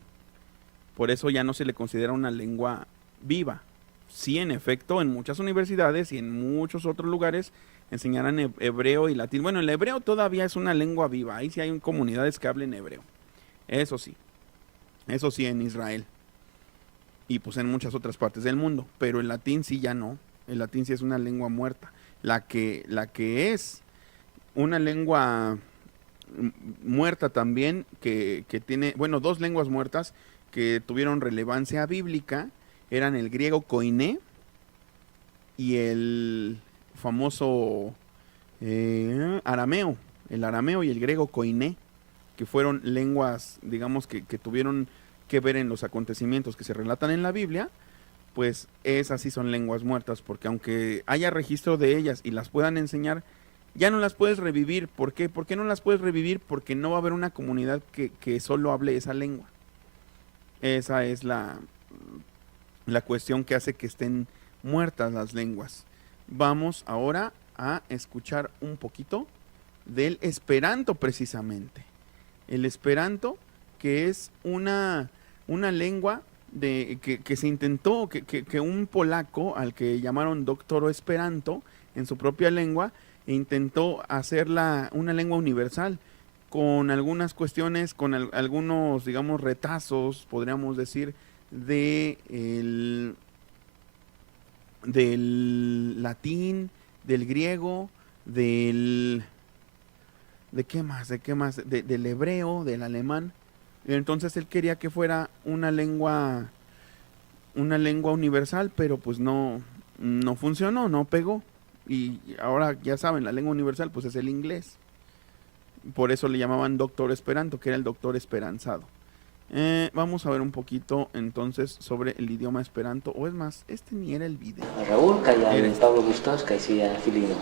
Por eso ya no se le considera una lengua viva. Sí, en efecto, en muchas universidades y en muchos otros lugares enseñarán hebreo y latín. Bueno, el hebreo todavía es una lengua viva. Ahí sí hay comunidades que hablen hebreo. Eso sí en Israel. Y pues en muchas otras partes del mundo. Pero el latín sí ya no. El latín sí es una lengua muerta. La que es una lengua muerta también, que tiene, bueno, dos lenguas muertas que tuvieron relevancia bíblica, eran el griego koiné y el famoso arameo. El arameo y el griego koiné, que fueron lenguas, digamos, que tuvieron que ver en los acontecimientos que se relatan en la Biblia. Pues esas sí son lenguas muertas, porque aunque haya registro de ellas y las puedan enseñar, ya no las puedes revivir. ¿Por qué? ¿Por qué no las puedes revivir? Porque no va a haber una comunidad que solo hable esa lengua. Esa es la cuestión que hace que estén muertas las lenguas. Vamos ahora a escuchar un poquito del Esperanto precisamente. El Esperanto, que es una lengua que se intentó, que un polaco al que llamaron Doctor Esperanto en su propia lengua, intentó hacerla una lengua universal con algunas cuestiones, con algunos, digamos, retazos, podríamos decir, del latín, del griego, ¿de qué más? Del hebreo, del alemán. Entonces él quería que fuera una lengua universal, pero pues no funcionó, no pegó. Y ahora ya saben, la lengua universal pues es el inglés. Por eso le llamaban Doctor Esperanto, que era el doctor esperanzado. Vamos a ver un poquito entonces sobre el idioma esperanto, o es más, este ni era el video. Raúl, Pablo Bustos, Filino.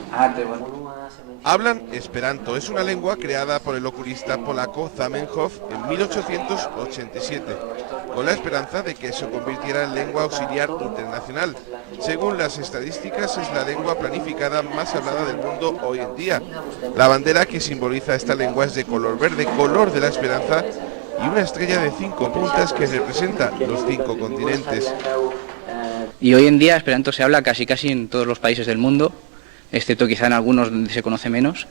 Hablan esperanto, es una lengua creada por el oculista polaco Zamenhof en 1887, con la esperanza de que se convirtiera en lengua auxiliar internacional. Según las estadísticas, es la lengua planificada más hablada del mundo hoy en día. La bandera que simboliza esta lengua es de color verde, color de la esperanza, y una estrella de 5 puntas que representa los 5 continentes. Y hoy en día Esperanto se habla casi en todos los países del mundo, excepto quizá en algunos donde se conoce menos,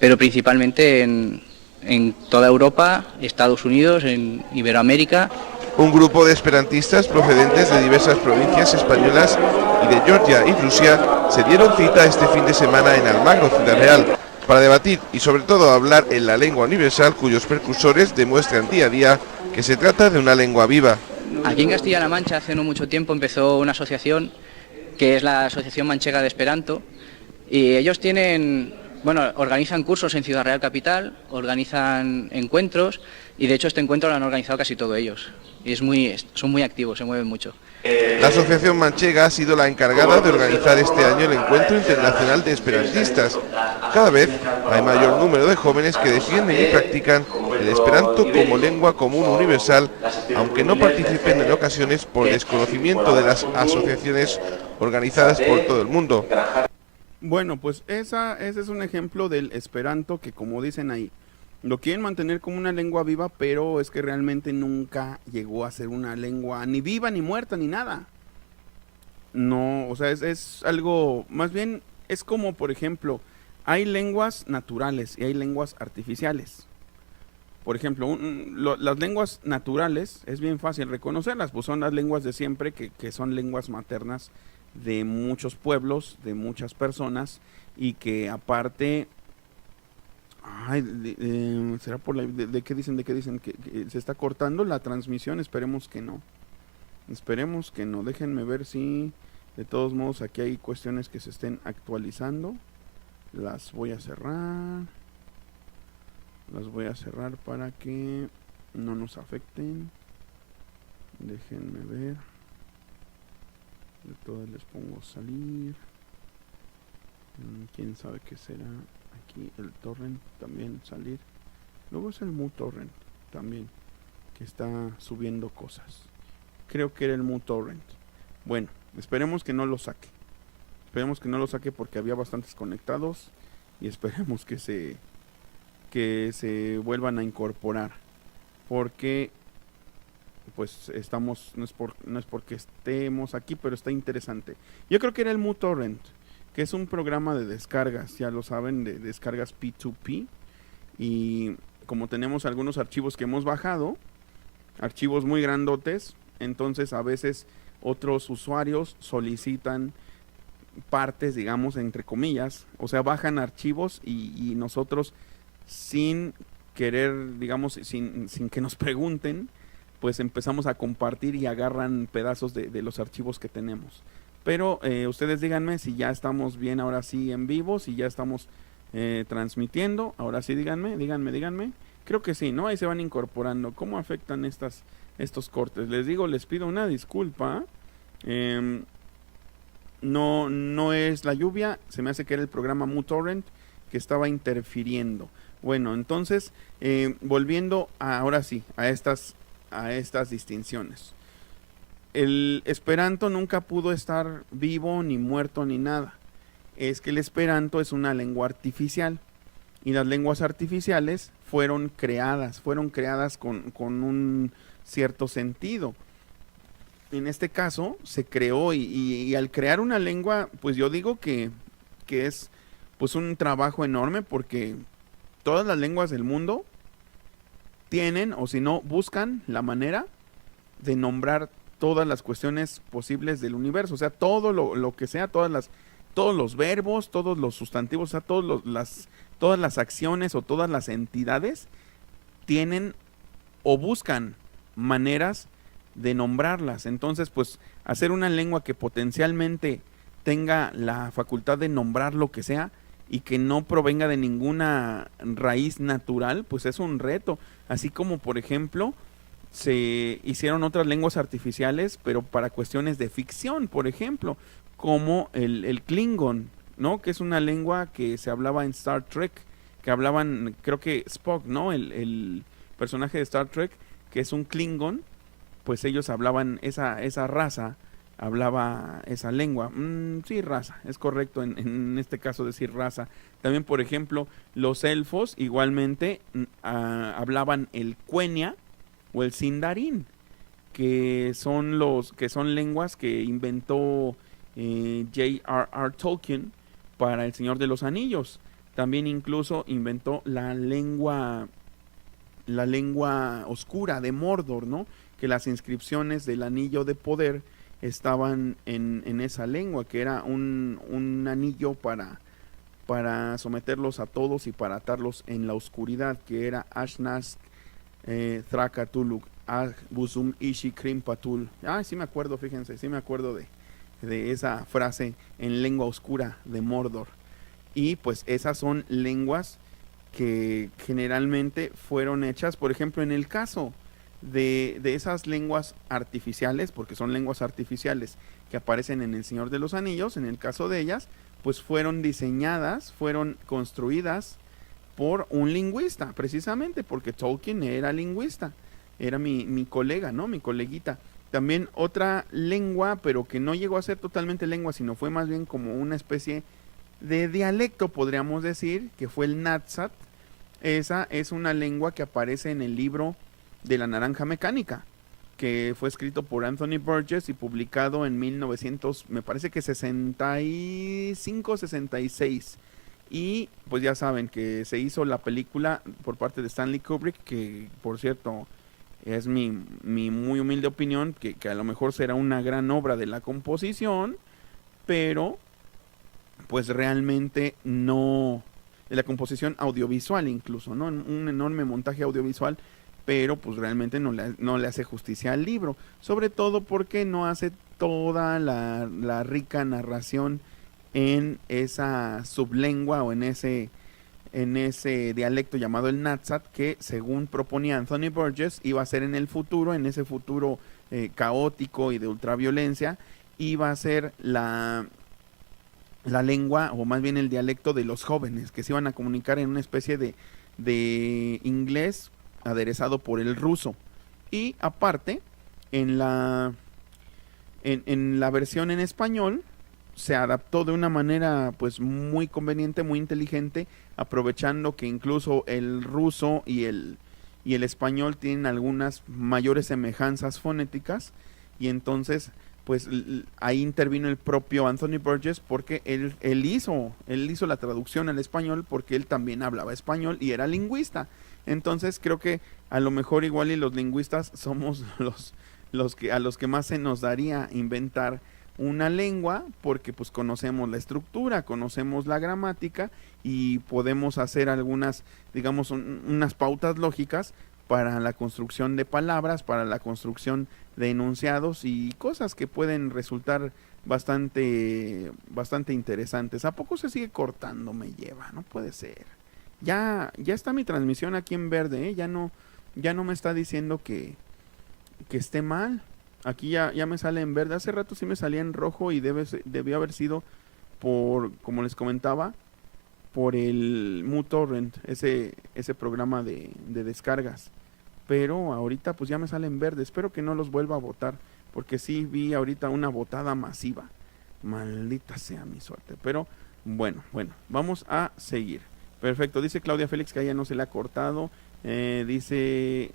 pero principalmente en toda Europa, Estados Unidos, en Iberoamérica. Un grupo de esperantistas procedentes de diversas provincias españolas y de Georgia y Rusia se dieron cita este fin de semana en Almagro, Ciudad Real, para debatir y sobre todo hablar en la lengua universal cuyos precursores demuestran día a día que se trata de una lengua viva. Aquí en Castilla-La Mancha hace no mucho tiempo empezó una asociación que es la Asociación Manchega de Esperanto, y ellos organizan cursos en Ciudad Real Capital, organizan encuentros, y de hecho este encuentro lo han organizado casi todos ellos, y son muy activos, se mueven mucho. La Asociación Manchega ha sido la encargada de organizar este año el Encuentro Internacional de Esperantistas. Cada vez hay mayor número de jóvenes que defienden y practican el esperanto como lengua común universal, aunque no participen en ocasiones por desconocimiento de las asociaciones organizadas por todo el mundo. Bueno, pues ese es un ejemplo del esperanto que, como dicen ahí, lo quieren mantener como una lengua viva, pero es que realmente nunca llegó a ser una lengua ni viva, ni muerta, ni nada. No, o sea, es algo, más bien es como, por ejemplo, hay lenguas naturales y hay lenguas artificiales. Por ejemplo, las lenguas naturales es bien fácil reconocerlas, pues son las lenguas de siempre, que son lenguas maternas de muchos pueblos, de muchas personas, y que aparte... ¿será por de qué dicen? ¿Que se está cortando la transmisión? Esperemos que no. Déjenme ver si de todos modos aquí hay cuestiones que se estén actualizando. Las voy a cerrar para que no nos afecten. Déjenme ver. De todas les pongo salir. Quién sabe qué será. Aquí el torrent también salir. Luego es el MuTorrent también, que está subiendo cosas. Creo que era el MuTorrent. Bueno, esperemos que no lo saque. Porque había bastantes conectados. Y esperemos que se vuelvan a incorporar. Porque pues estamos, no es porque estemos aquí, pero está interesante. Yo creo que era el MuTorrent, que es un programa de descargas, ya lo saben, de descargas P2P, y como tenemos algunos archivos que hemos bajado, archivos muy grandotes, entonces a veces otros usuarios solicitan partes, digamos, entre comillas, o sea, bajan archivos y nosotros sin querer, digamos, sin que nos pregunten, pues empezamos a compartir y agarran pedazos de los archivos que tenemos. Pero ustedes díganme si ya estamos bien ahora sí en vivo, si ya estamos transmitiendo. Ahora sí, díganme. Creo que sí, ¿no? Ahí se van incorporando. ¿Cómo afectan estos cortes? Les digo, les pido una disculpa. No es la lluvia, se me hace que era el programa MuTorrent que estaba interfiriendo. Bueno, entonces, volviendo ahora sí a estas distinciones. El esperanto nunca pudo estar vivo, ni muerto, ni nada. Es que el esperanto es una lengua artificial. Y las lenguas artificiales fueron creadas con un cierto sentido. en este caso se creó y al crear una lengua, pues yo digo que es pues un trabajo enorme porque todas las lenguas del mundo tienen, o si no, buscan la manera de nombrar todas las cuestiones posibles del universo, o sea, todo lo que sea, todos los verbos, todos los sustantivos, o sea, todas las acciones o todas las entidades tienen o buscan maneras de nombrarlas. Entonces, pues, hacer una lengua que potencialmente tenga la facultad de nombrar lo que sea y que no provenga de ninguna raíz natural, pues es un reto. Así como, por ejemplo, se hicieron otras lenguas artificiales, pero para cuestiones de ficción, por ejemplo, como el Klingon, ¿no? Que es una lengua que se hablaba en Star Trek, que hablaban, creo que Spock, ¿no? El personaje de Star Trek, que es un Klingon, pues ellos hablaban, esa raza hablaba esa lengua. Sí, raza, es correcto en este caso decir raza. También, por ejemplo, los elfos igualmente hablaban el Quenya o el Sindarin, que son lenguas que inventó J.R.R. Tolkien para El Señor de los Anillos. También incluso inventó la lengua oscura de Mordor, ¿no? Que las inscripciones del Anillo de Poder estaban en esa lengua, que era un anillo para someterlos a todos y para atarlos en la oscuridad, que era Ashnas Thrakatuluk Busum Ishi Krim Patul. Sí me acuerdo, fíjense, sí me acuerdo de esa frase en lengua oscura de Mordor. Y pues esas son lenguas que generalmente fueron hechas, por ejemplo, en el caso de esas lenguas artificiales, porque son lenguas artificiales que aparecen en El Señor de los Anillos, en el caso de ellas, pues fueron diseñadas, fueron construidas por un lingüista, precisamente porque Tolkien era lingüista, era mi colega, ¿no? Mi coleguita. También otra lengua, pero que no llegó a ser totalmente lengua, sino fue más bien como una especie de dialecto, podríamos decir, que fue el Natsat. Esa es una lengua que aparece en el libro de La Naranja Mecánica, que fue escrito por Anthony Burgess y publicado en 1900, me parece que 65, 66. Y pues ya saben que se hizo la película por parte de Stanley Kubrick, que por cierto es mi muy humilde opinión, que a lo mejor será una gran obra de la composición, pero pues realmente no, de la composición audiovisual incluso, ¿no? Un enorme montaje audiovisual, pero pues realmente no le hace justicia al libro, sobre todo porque no hace toda la rica narración en esa sublengua o en ese dialecto llamado el Natsat, que según proponía Anthony Burgess iba a ser en el futuro, en ese futuro caótico y de ultraviolencia, iba a ser la lengua, o más bien el dialecto de los jóvenes, que se iban a comunicar en una especie de inglés aderezado por el ruso. Y aparte, en la versión en español se adaptó de una manera pues muy conveniente, muy inteligente, aprovechando que incluso el ruso y el español tienen algunas mayores semejanzas fonéticas, y entonces pues ahí intervino el propio Anthony Burgess, porque él hizo la traducción al español, porque él también hablaba español y era lingüista. Entonces creo que a lo mejor igual y los lingüistas somos a los que más se nos daría inventar una lengua, porque pues conocemos la estructura, conocemos la gramática y podemos hacer algunas, digamos, unas pautas lógicas para la construcción de palabras, para la construcción de enunciados y cosas que pueden resultar bastante interesantes. ¿A poco se sigue cortando? Me lleva, no puede ser. Ya está mi transmisión aquí en verde, ¿eh? Ya no me está diciendo que esté mal. Aquí ya me sale en verde. Hace rato sí me salía en rojo y debió haber sido por, como les comentaba, por el MuTorrent, ese programa de descargas. Pero ahorita pues ya me sale en verde. Espero que no los vuelva a votar, porque sí vi ahorita una votada masiva. Maldita sea mi suerte. Pero bueno, vamos a seguir. Perfecto, dice Claudia Félix que a ella no se le ha cortado. Dice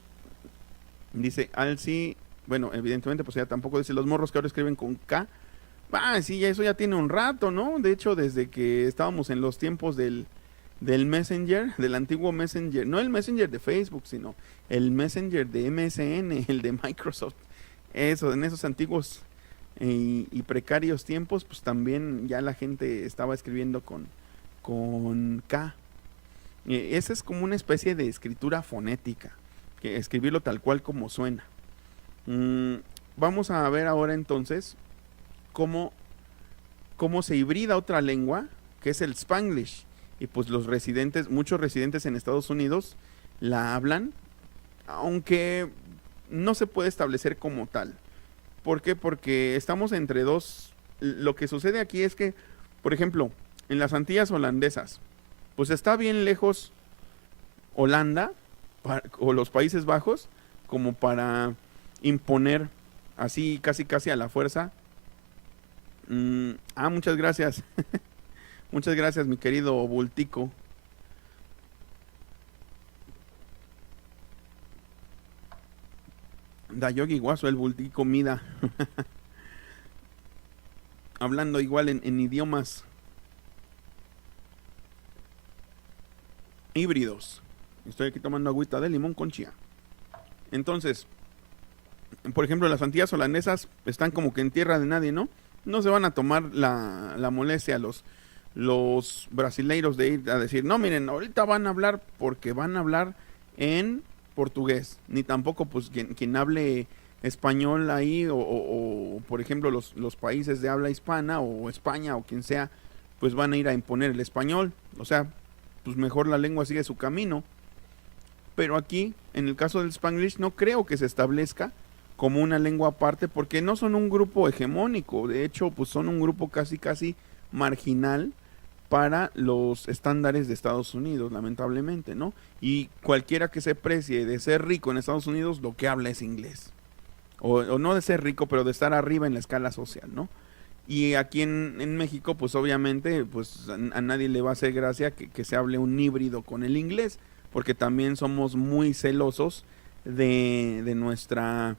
Alci, bueno, evidentemente pues ya tampoco dice los morros que ahora escriben con K. Sí, eso ya tiene un rato, ¿no? De hecho, desde que estábamos en los tiempos del Messenger, del antiguo Messenger, no el Messenger de Facebook, sino el Messenger de MSN, el de Microsoft. Eso, en esos antiguos y precarios tiempos, pues también ya la gente estaba escribiendo con K. Esa es como una especie de escritura fonética, que escribirlo tal cual como suena. Vamos a ver ahora entonces cómo se hibrida otra lengua, que es el Spanglish. Y pues muchos residentes en Estados Unidos la hablan, aunque no se puede establecer como tal. ¿Por qué? Porque estamos entre dos. Lo que sucede aquí es que, por ejemplo, en las Antillas holandesas, pues está bien lejos Holanda o los Países Bajos como para imponer así casi a la fuerza. Muchas gracias. Muchas gracias, mi querido Bultico. Dayogi Guaso, el Bultico Mida. Hablando igual en idiomas híbridos. Estoy aquí tomando agüita de limón con chía. Entonces, por ejemplo, las Antillas holandesas están como que en tierra de nadie, ¿no? No se van a tomar la molestia los brasileiros de ir a decir, no, miren, ahorita van a hablar porque van a hablar en portugués, ni tampoco pues quien hable español ahí o por ejemplo los países de habla hispana o España o quien sea, pues van a ir a imponer el español. O sea, pues mejor la lengua sigue su camino. Pero aquí, en el caso del Spanglish, no creo que se establezca como una lengua aparte, porque no son un grupo hegemónico. De hecho, pues son un grupo casi marginal para los estándares de Estados Unidos, lamentablemente, ¿no? Y cualquiera que se precie de ser rico en Estados Unidos, lo que habla es inglés. O no de ser rico, pero de estar arriba en la escala social, ¿no? Y aquí en México, pues obviamente, pues a nadie le va a hacer gracia que se hable un híbrido con el inglés, porque también somos muy celosos de nuestra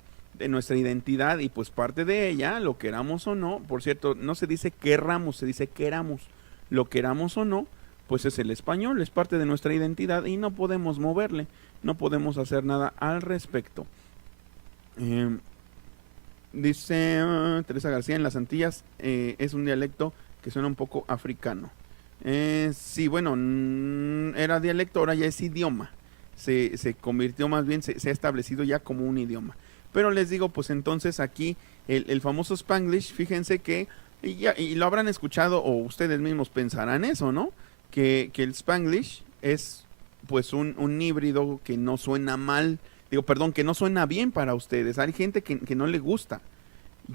identidad, y pues parte de ella, lo queramos o no, por cierto, no se dice querramos, se dice queramos, lo queramos o no, pues es el español, es parte de nuestra identidad y no podemos moverle, no podemos hacer nada al respecto. Dice Teresa García, en las Antillas es un dialecto que suena un poco africano. Sí, bueno, era dialecto, ahora ya es idioma. Se convirtió más bien, se ha establecido ya como un idioma. Pero les digo, pues entonces aquí el famoso Spanglish, fíjense que, y lo habrán escuchado o ustedes mismos pensarán eso, ¿no? Que el Spanglish es pues un híbrido que no suena mal, que no suena bien para ustedes. Hay gente que no le gusta.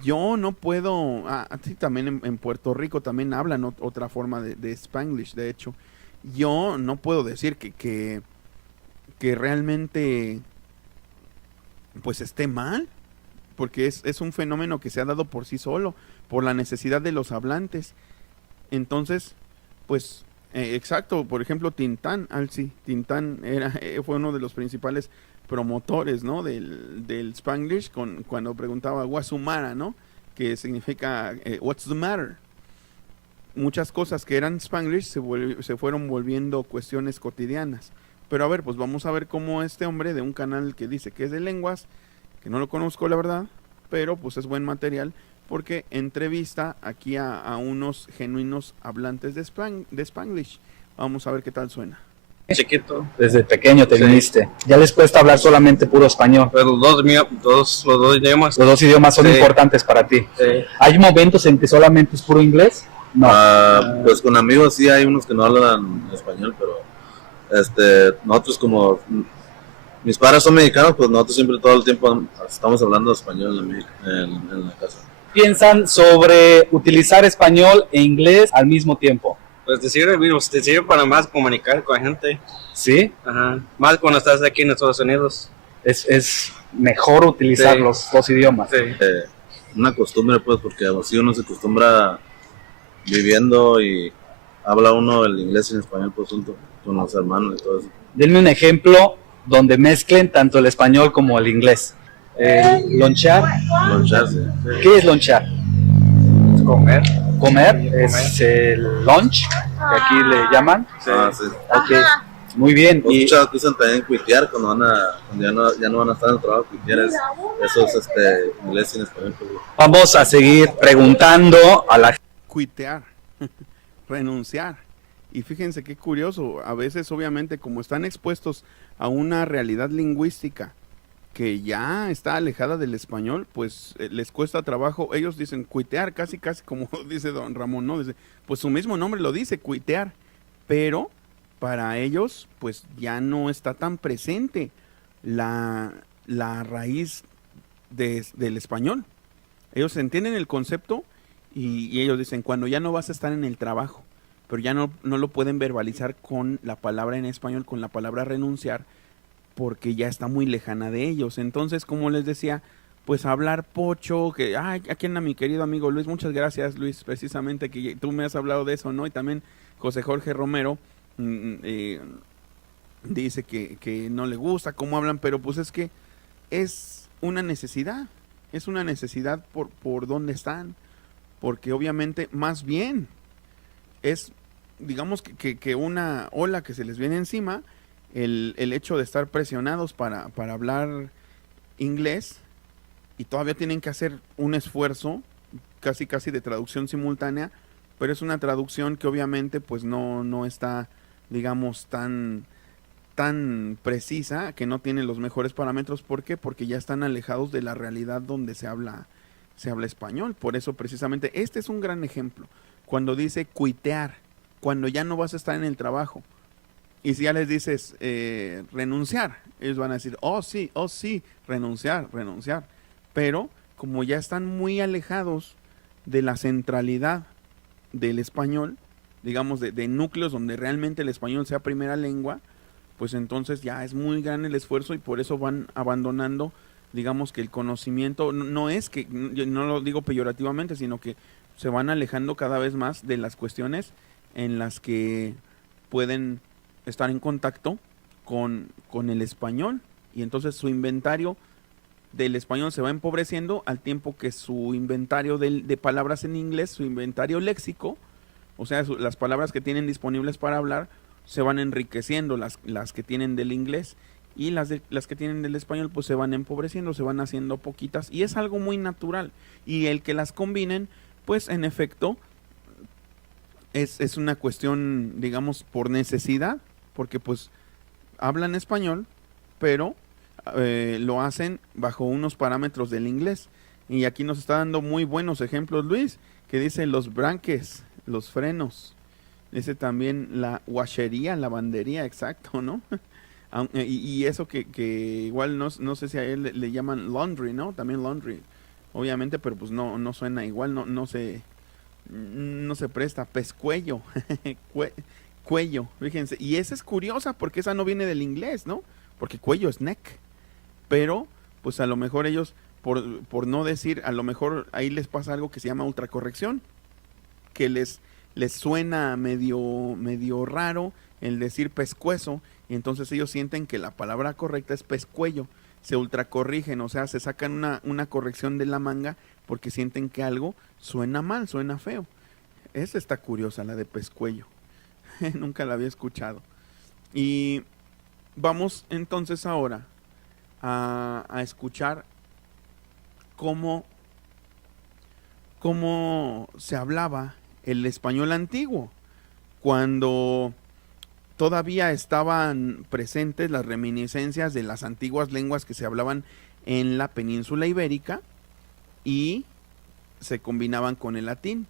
Yo no puedo, sí, también en Puerto Rico también hablan otra forma de Spanglish, de hecho. Yo no puedo decir que realmente pues esté mal, porque es un fenómeno que se ha dado por sí solo, por la necesidad de los hablantes. Entonces, pues, exacto, por ejemplo, Tintán fue uno de los principales promotores, ¿no? del Spanglish, cuando preguntaba Guasumara, ¿no? Que significa what's the matter. Muchas cosas que eran Spanglish se fueron volviendo cuestiones cotidianas. Pero a ver, pues vamos a ver cómo este hombre de un canal que dice que es de lenguas, que no lo conozco la verdad, pero pues es buen material, porque entrevista aquí a unos genuinos hablantes de Spanglish. Vamos a ver qué tal suena. Chiquito. Desde pequeño te viniste. Ya les cuesta hablar solamente puro español. Pero los dos idiomas. Los dos idiomas son importantes para ti. Sí. ¿Hay momentos en que solamente es puro inglés? No. Pues con amigos sí hay unos que no hablan español, pero nosotros como mis padres son mexicanos, pues nosotros siempre todo el tiempo estamos hablando español en la casa. ¿Piensan sobre utilizar español e inglés al mismo tiempo? Pues te sirve para más comunicar con la gente. ¿Sí? Ajá. Más cuando estás aquí en Estados Unidos. Es mejor utilizar los dos idiomas. Sí. Una costumbre, pues, porque así uno se acostumbra viviendo y habla uno el inglés y el español, pues, junto con los hermanos y todo eso. Denme un ejemplo donde mezclen tanto el español como el inglés. Lonchar. Lonchar, sí. ¿Qué es lonchar? Comer. Comer es el lunch, que aquí le llaman. Ah, sí. Ok, muy bien. He Y escuchado que usan también cuitear cuando ya no van a estar en el trabajo. Cuitear eso es inglés y en español. Pues. vamos a seguir preguntando a la Cuitear, renunciar. Y fíjense qué curioso, a veces obviamente como están expuestos a una realidad lingüística que ya está alejada del español, pues les cuesta trabajo. Ellos dicen cuitear, casi como dice don Ramón, ¿no? Dice, pues su mismo nombre lo dice, cuitear, pero para ellos pues ya no está tan presente la raíz del español. Ellos entienden el concepto y ellos dicen, cuando ya no vas a estar en el trabajo, pero ya no lo pueden verbalizar con la palabra en español, con la palabra renunciar, porque ya está muy lejana de ellos. Entonces, como les decía, pues hablar pocho, que, aquí anda mi querido amigo Luis, muchas gracias Luis, precisamente que tú me has hablado de eso, ¿no? Y también José Jorge Romero dice que no le gusta cómo hablan, pero pues es que es una necesidad por dónde están, porque obviamente más bien es, digamos que una ola que se les viene encima, el hecho de estar presionados para hablar inglés y todavía tienen que hacer un esfuerzo casi de traducción simultánea, pero es una traducción que obviamente pues no está, digamos, tan precisa, que no tiene los mejores parámetros. ¿Por qué? Porque ya están alejados de la realidad donde se habla español. Por eso precisamente este es un gran ejemplo. Cuando dice cuitear, cuando ya no vas a estar en el trabajo, y si ya les dices renunciar, ellos van a decir, oh sí, renunciar. Pero como ya están muy alejados de la centralidad del español, digamos de núcleos donde realmente el español sea primera lengua, pues entonces ya es muy grande el esfuerzo y por eso van abandonando, digamos que el conocimiento, no es que, yo no lo digo peyorativamente, sino que se van alejando cada vez más de las cuestiones en las que pueden estar en contacto con el español, y entonces su inventario del español se va empobreciendo al tiempo que su inventario de palabras en inglés, su inventario léxico, o sea, las palabras que tienen disponibles para hablar, se van enriqueciendo, las que tienen del inglés, y las que tienen del español pues se van empobreciendo, se van haciendo poquitas, y es algo muy natural, y el que las combinen pues en efecto es una cuestión, digamos, por necesidad, porque pues hablan español, pero lo hacen bajo unos parámetros del inglés. Y aquí nos está dando muy buenos ejemplos Luis, que dice los branques, los frenos, dice también la washería, lavandería, exacto, ¿no? Y eso que igual no sé si a él le llaman laundry, ¿no? También laundry, obviamente, pero pues no suena igual, no se presta. Pescuello, cuello, fíjense, y esa es curiosa porque esa no viene del inglés, ¿no? Porque cuello es neck, pero pues a lo mejor ellos, por no decir, a lo mejor ahí les pasa algo que se llama ultracorrección, que les suena medio raro el decir pescuezo, y entonces ellos sienten que la palabra correcta es pescuello, se ultracorrigen, o sea, se sacan una corrección de la manga porque sienten que algo suena mal, suena feo. Esa está curiosa, la de pescuello. Nunca la había escuchado. Y vamos entonces ahora a escuchar cómo se hablaba el español antiguo, cuando todavía estaban presentes las reminiscencias de las antiguas lenguas que se hablaban en la península ibérica y se combinaban con el latín.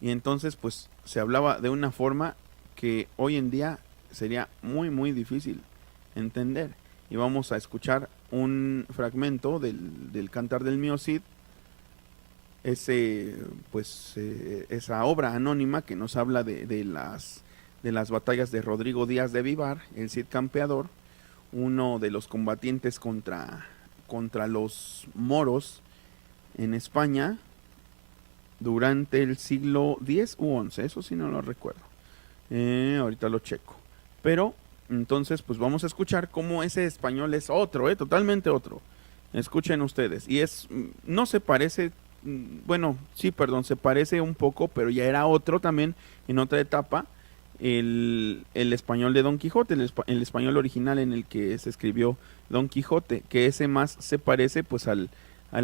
Y entonces pues se hablaba de una forma que hoy en día sería muy difícil entender. Y vamos a escuchar un fragmento del Cantar del Mío Cid, esa obra anónima que nos habla de las batallas de Rodrigo Díaz de Vivar, el Cid campeador, uno de los combatientes contra los moros en España durante el siglo X u XI, eso sí no lo recuerdo. Ahorita lo checo. Pero entonces pues vamos a escuchar cómo ese español es otro, totalmente otro. Escuchen ustedes. Y no se parece, bueno, sí, perdón, se parece un poco, pero ya era otro también en otra etapa, el español de Don Quijote, el español original en el que se escribió Don Quijote, que ese más se parece pues al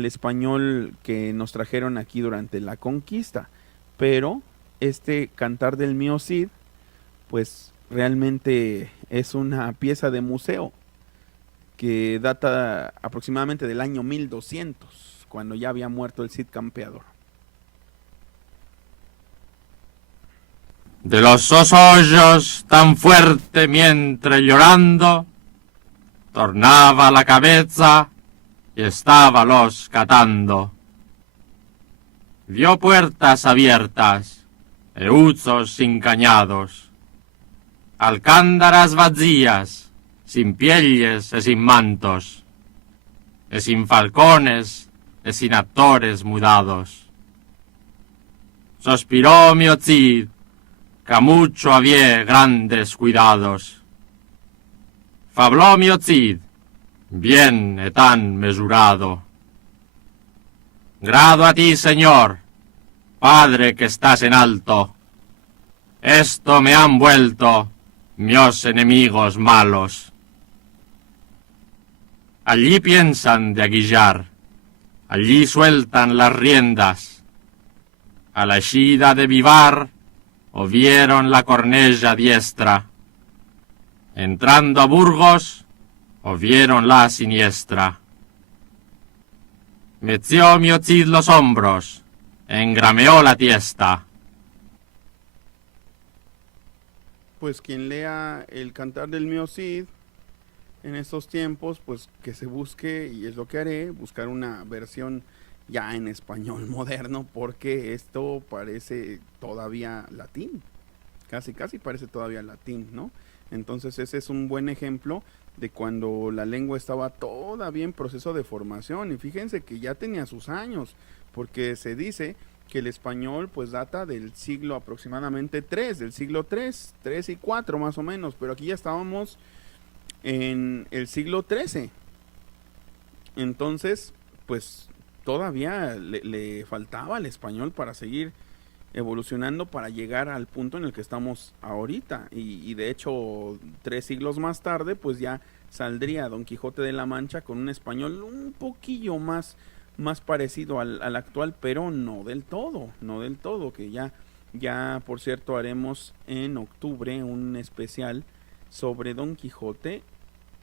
español que nos trajeron aquí durante la conquista. Pero este Cantar del Mío Cid, pues realmente es una pieza de museo que data aproximadamente del año 1200, cuando ya había muerto el Cid campeador. De los dos hoyos tan fuerte mientras llorando, tornaba la cabeza y estábalos catando. Vio puertas abiertas e huzos encañados, alcándaras vacías, sin pielles e sin mantos, e sin falcones e sin actores mudados. Sospiró mi Cid, que mucho había grandes cuidados. Fabló mi Cid, bien y tan mesurado. Grado a ti, Señor, Padre que estás en alto. Esto me han vuelto mios enemigos malos. Allí piensan de aguillar, allí sueltan las riendas. A la eixida de Vivar, o vieron la cornella diestra. Entrando a Burgos, o vieron la siniestra. Meció mi Cid los hombros, engrameó la tiesta. Pues quien lea el Cantar del Mío Cid en estos tiempos, pues que se busque, y es lo que haré, buscar una versión ya en español moderno, porque esto parece todavía latín, casi parece todavía latín, ¿no? Entonces ese es un buen ejemplo de cuando la lengua estaba todavía en proceso de formación, y fíjense que ya tenía sus años, porque se dice que el español pues data del siglo aproximadamente 3, del siglo 3 y 4 más o menos, pero aquí ya estábamos en el siglo 13, entonces pues todavía le faltaba al español para seguir evolucionando, para llegar al punto en el que estamos ahorita, y de hecho 3 siglos más tarde pues ya saldría Don Quijote de la Mancha con un español un poquillo más parecido al actual, pero no del todo, que ya por cierto haremos en octubre un especial sobre Don Quijote,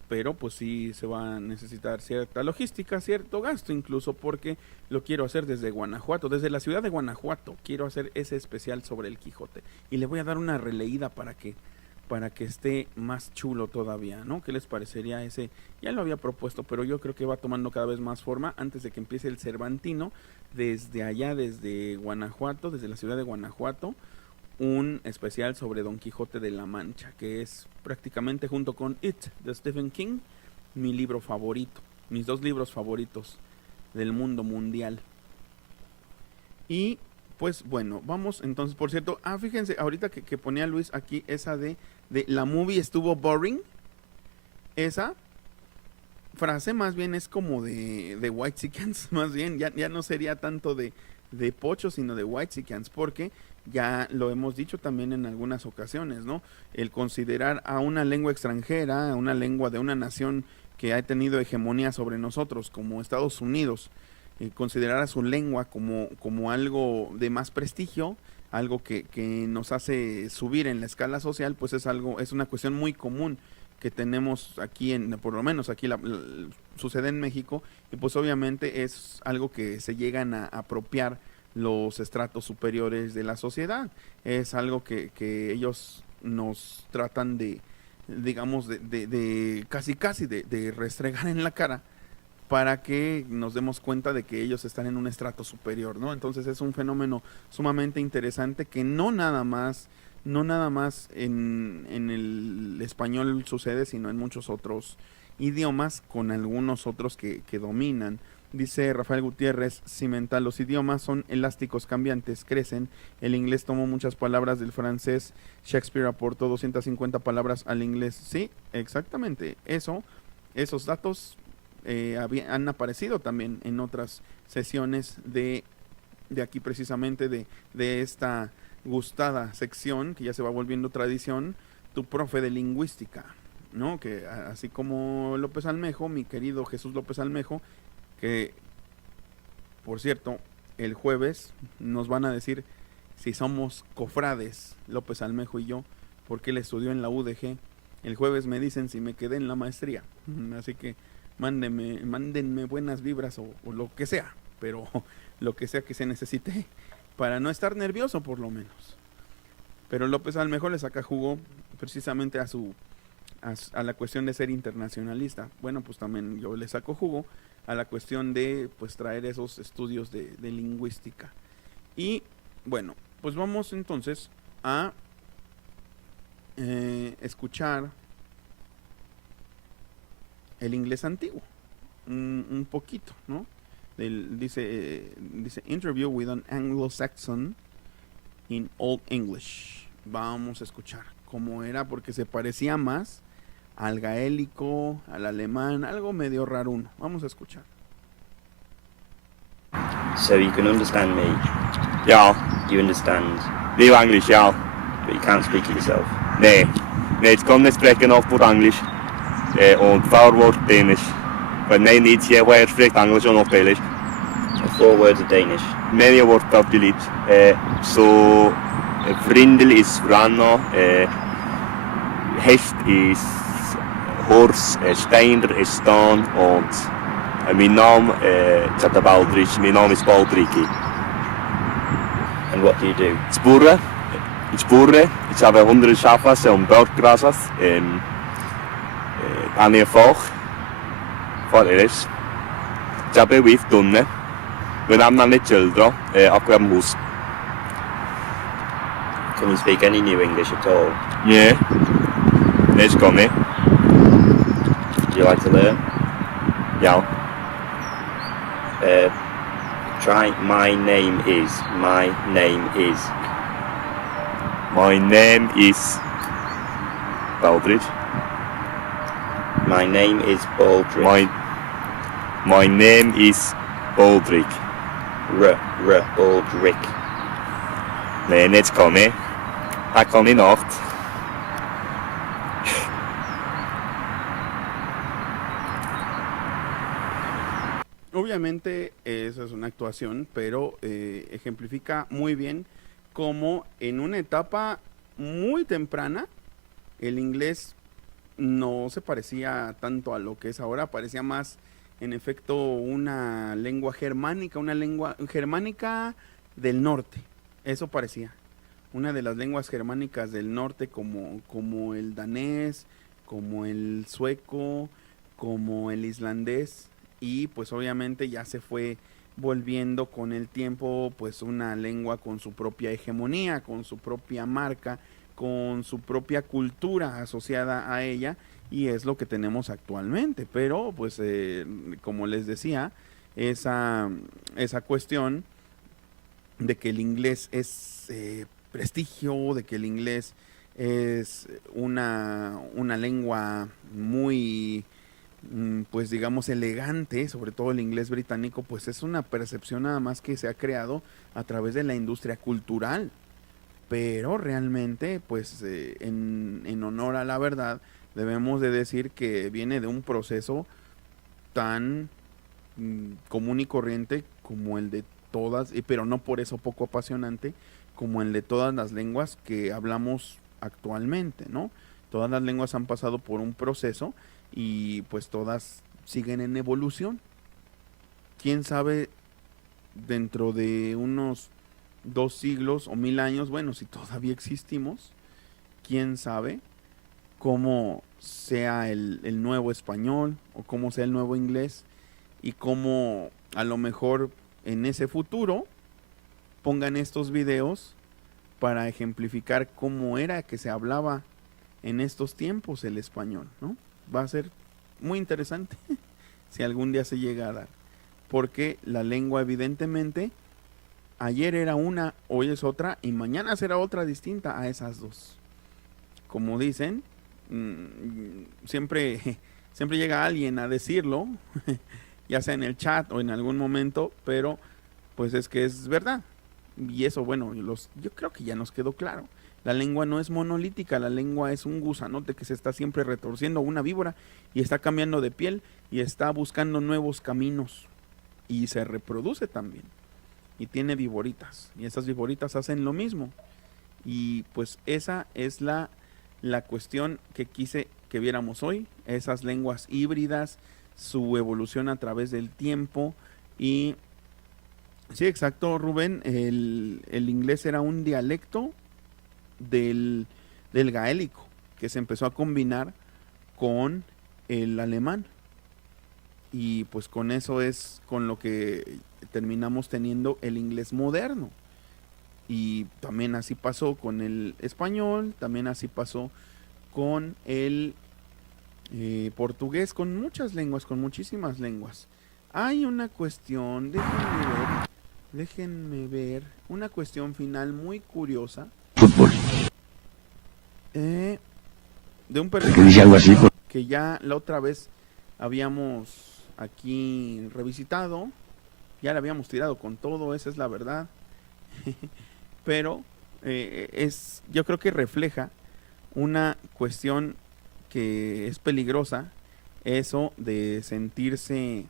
pero pues sí se va a necesitar cierta logística, cierto gasto incluso, porque lo quiero hacer desde Guanajuato, desde la ciudad de Guanajuato, quiero hacer ese especial sobre el Quijote, y le voy a dar una releída para que esté más chulo todavía, ¿no? ¿Qué les parecería ese? Ya lo había propuesto, pero yo creo que va tomando cada vez más forma antes de que empiece el Cervantino, desde allá, desde Guanajuato, desde la ciudad de Guanajuato, un especial sobre Don Quijote de la Mancha, que es prácticamente, junto con It de Stephen King, mi libro favorito, mis 2 libros favoritos del mundo mundial. Y pues bueno, vamos entonces, por cierto, fíjense, ahorita que ponía Luis aquí esa de la movie estuvo boring, esa frase más bien es como de Whitexicans, más bien, ya no sería tanto de Pocho, sino de Whitexicans, porque ya lo hemos dicho también en algunas ocasiones, ¿no? El considerar a una lengua extranjera, a una lengua de una nación que ha tenido hegemonía sobre nosotros, como Estados Unidos, considerar a su lengua como algo de más prestigio, algo que nos hace subir en la escala social, pues es una cuestión muy común que tenemos aquí, por lo menos aquí sucede en México, y pues obviamente es algo que se llegan a apropiar los estratos superiores de la sociedad. Es algo que ellos nos tratan de, digamos, de casi de restregar en la cara, para que nos demos cuenta de que ellos están en un estrato superior, ¿no? Entonces es un fenómeno sumamente interesante que no nada más en el español sucede, sino en muchos otros idiomas, con algunos otros que dominan. Dice Rafael Gutiérrez Cimental, los idiomas son elásticos, cambiantes, crecen. El inglés tomó muchas palabras del francés. Shakespeare aportó 250 palabras al inglés. Sí, exactamente. Esos datos han aparecido también en otras sesiones de aquí precisamente de esta gustada sección que ya se va volviendo tradición, tu profe de lingüística, ¿no? Que así como López Almejo, mi querido Jesús López Almejo, que por cierto, el jueves nos van a decir si somos cofrades, López Almejo y yo, porque él estudió en la UDG. El jueves me dicen si me quedé en la maestría, así que mándenme buenas vibras o lo que sea, pero lo que sea que se necesite para no estar nervioso por lo menos. Pero López Almejo le saca jugo precisamente a la cuestión de ser internacionalista. Bueno, pues también yo le saco jugo a la cuestión de pues traer esos estudios de lingüística. Y bueno, pues vamos entonces a escuchar el inglés antiguo un poquito, ¿no? Dice interview with an Anglo-Saxon in Old English. Vamos a escuchar cómo era, porque se parecía más al gaélico, al alemán, algo medio raruno. Vamos a escuchar. So you can understand me? Ja, You understand, det är English, ja. but you can't speak it yourself. Nej, nej, jag kan inte spreka något på English. Och förword Danish. Men nej, inte jag har sprekt English och något English. So 4 words of Danish. Men jag har varit lite. Så Vrindel is Rana, Hest is Horse, Steiner is Stan und mein Name ist Baldrich, mein Name ist Baldriki. And what do you do? Spurre, ich habe 100 Schafe und Berggrasas, an ihr Fach, vad är det? Ich habe vitt tunne, wir haben nicht children, akkurat hus. Can you speak any new English at all? Yeah, let's go, mate. Do you like to learn? Yeah. Try my name is. My name is Baldrich. My name is Baldrick. My name is Baldrick. Baldrick. Nej, let's go, mate. Här kom i natt. Obviamente esa es una actuación, pero ejemplifica muy bien cómo en una etapa muy temprana el inglés no se parecía tanto a lo que es ahora, parecía más en efecto una lengua germánica del norte, eso parecía. Una de las lenguas germánicas del norte como el danés, como el sueco, como el islandés, y pues obviamente ya se fue volviendo con el tiempo pues una lengua con su propia hegemonía, con su propia marca, con su propia cultura asociada a ella, y es lo que tenemos actualmente. Pero pues como les decía, esa cuestión de que el inglés es prestigio, de que el inglés es una lengua muy pues digamos elegante, sobre todo el inglés británico, pues es una percepción nada más que se ha creado a través de la industria cultural, pero realmente pues en honor a la verdad debemos de decir que viene de un proceso tan común y corriente como el de todas, pero no por eso poco apasionante, como el de todas las lenguas que hablamos actualmente, ¿no? Todas las lenguas han pasado por un proceso y pues todas siguen en evolución. Quién sabe dentro de unos 2 siglos o 1000 años, bueno, si todavía existimos, quién sabe cómo sea el nuevo español o cómo sea el nuevo inglés, y cómo a lo mejor en ese futuro pongan estos videos para ejemplificar cómo era que se hablaba en estos tiempos el español, ¿no? Va a ser muy interesante si algún día se llega a dar, porque la lengua evidentemente ayer era una, hoy es otra y mañana será otra distinta a esas dos. Como dicen, siempre siempre llega alguien a decirlo, ya sea en el chat o en algún momento, pero pues es que es verdad. Y eso, bueno, yo creo que ya nos quedó claro. La lengua no es monolítica, la lengua es un gusanote que se está siempre retorciendo, una víbora, y está cambiando de piel y está buscando nuevos caminos. Y se reproduce también. Y tiene viboritas. Y esas viboritas hacen lo mismo. Y pues esa es la cuestión que quise que viéramos hoy. Esas lenguas híbridas, su evolución a través del tiempo. Y sí, exacto, Rubén, el inglés era un dialecto del gaélico, que se empezó a combinar con el alemán. Y pues con eso es con lo que terminamos teniendo el inglés moderno. Y también así pasó con el español, también así pasó con el portugués, con muchas lenguas, con muchísimas lenguas. Hay una cuestión, déjenme ver, una cuestión final muy curiosa. Fútbol. De un Que dice algo así. que ya la otra vez habíamos aquí revisitado, ya le habíamos tirado con todo, esa es la verdad. Pero yo creo que refleja una cuestión que es peligrosa, eso de sentirse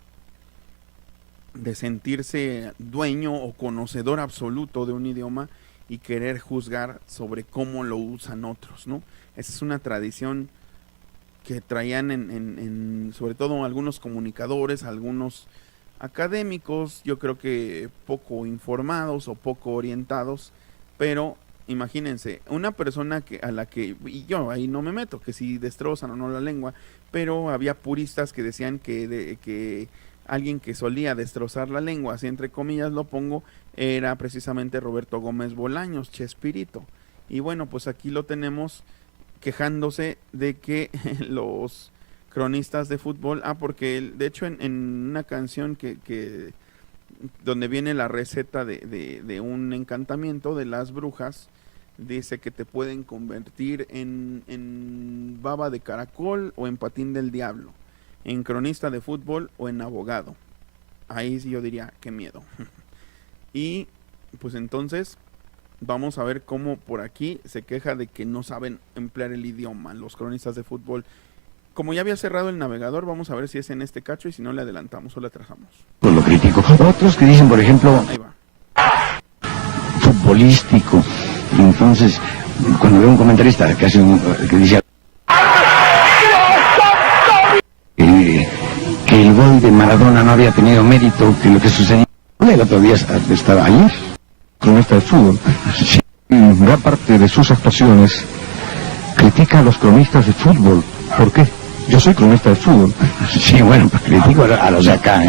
dueño o conocedor absoluto de un idioma y querer juzgar sobre cómo lo usan otros, ¿no? Esa es una tradición que traían sobre todo algunos comunicadores, algunos académicos, yo creo que poco informados o poco orientados, pero imagínense, una persona a la que, y yo ahí no me meto, que si destrozan o no la lengua, pero había puristas que decían que alguien que solía destrozar la lengua, así entre comillas lo pongo, era precisamente Roberto Gómez Bolaños, Chespirito. Y bueno, pues aquí lo tenemos quejándose de que los cronistas de fútbol, porque de hecho en una canción que donde viene la receta de un encantamiento de las brujas, dice que te pueden convertir en baba de caracol o en patín del diablo, en cronista de fútbol o en abogado. Ahí sí yo diría, qué miedo. Y pues entonces vamos a ver cómo por aquí se queja de que no saben emplear el idioma los cronistas de fútbol. Como ya había cerrado el navegador, vamos a ver si es en este cacho y si no le adelantamos o le atrasamos. Por lo crítico. Otros que dicen, por ejemplo, futbolístico. Y entonces, cuando veo un comentarista que dice que el gol de Maradona no había tenido mérito, que lo que sucedió el otro día estaba ayer, cronista de fútbol, en gran parte de sus actuaciones critica a los cronistas de fútbol. ¿Por qué? Yo soy cronista de fútbol. Sí, bueno, pues critico a los de acá,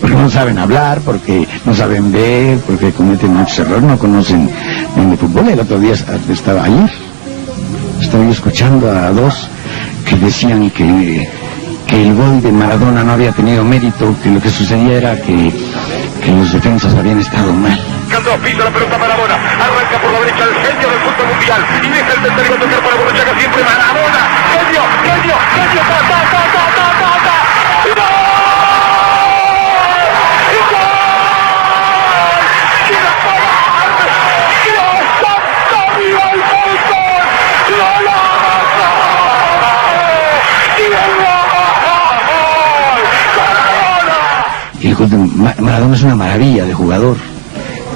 porque no saben hablar, porque no saben ver, porque cometen muchos errores, no conocen de fútbol. El otro día estaba yo escuchando a dos que decían que el gol de Maradona no había tenido mérito, que lo que sucedía era que los defensas habían estado mal. Pisa la pelota Maradona, arranca por la derecha el genio del fútbol mundial y deja el tercero tocar para Borruchaga, siempre Maradona, genio, Y el gol de Maradona es una maravilla de jugador.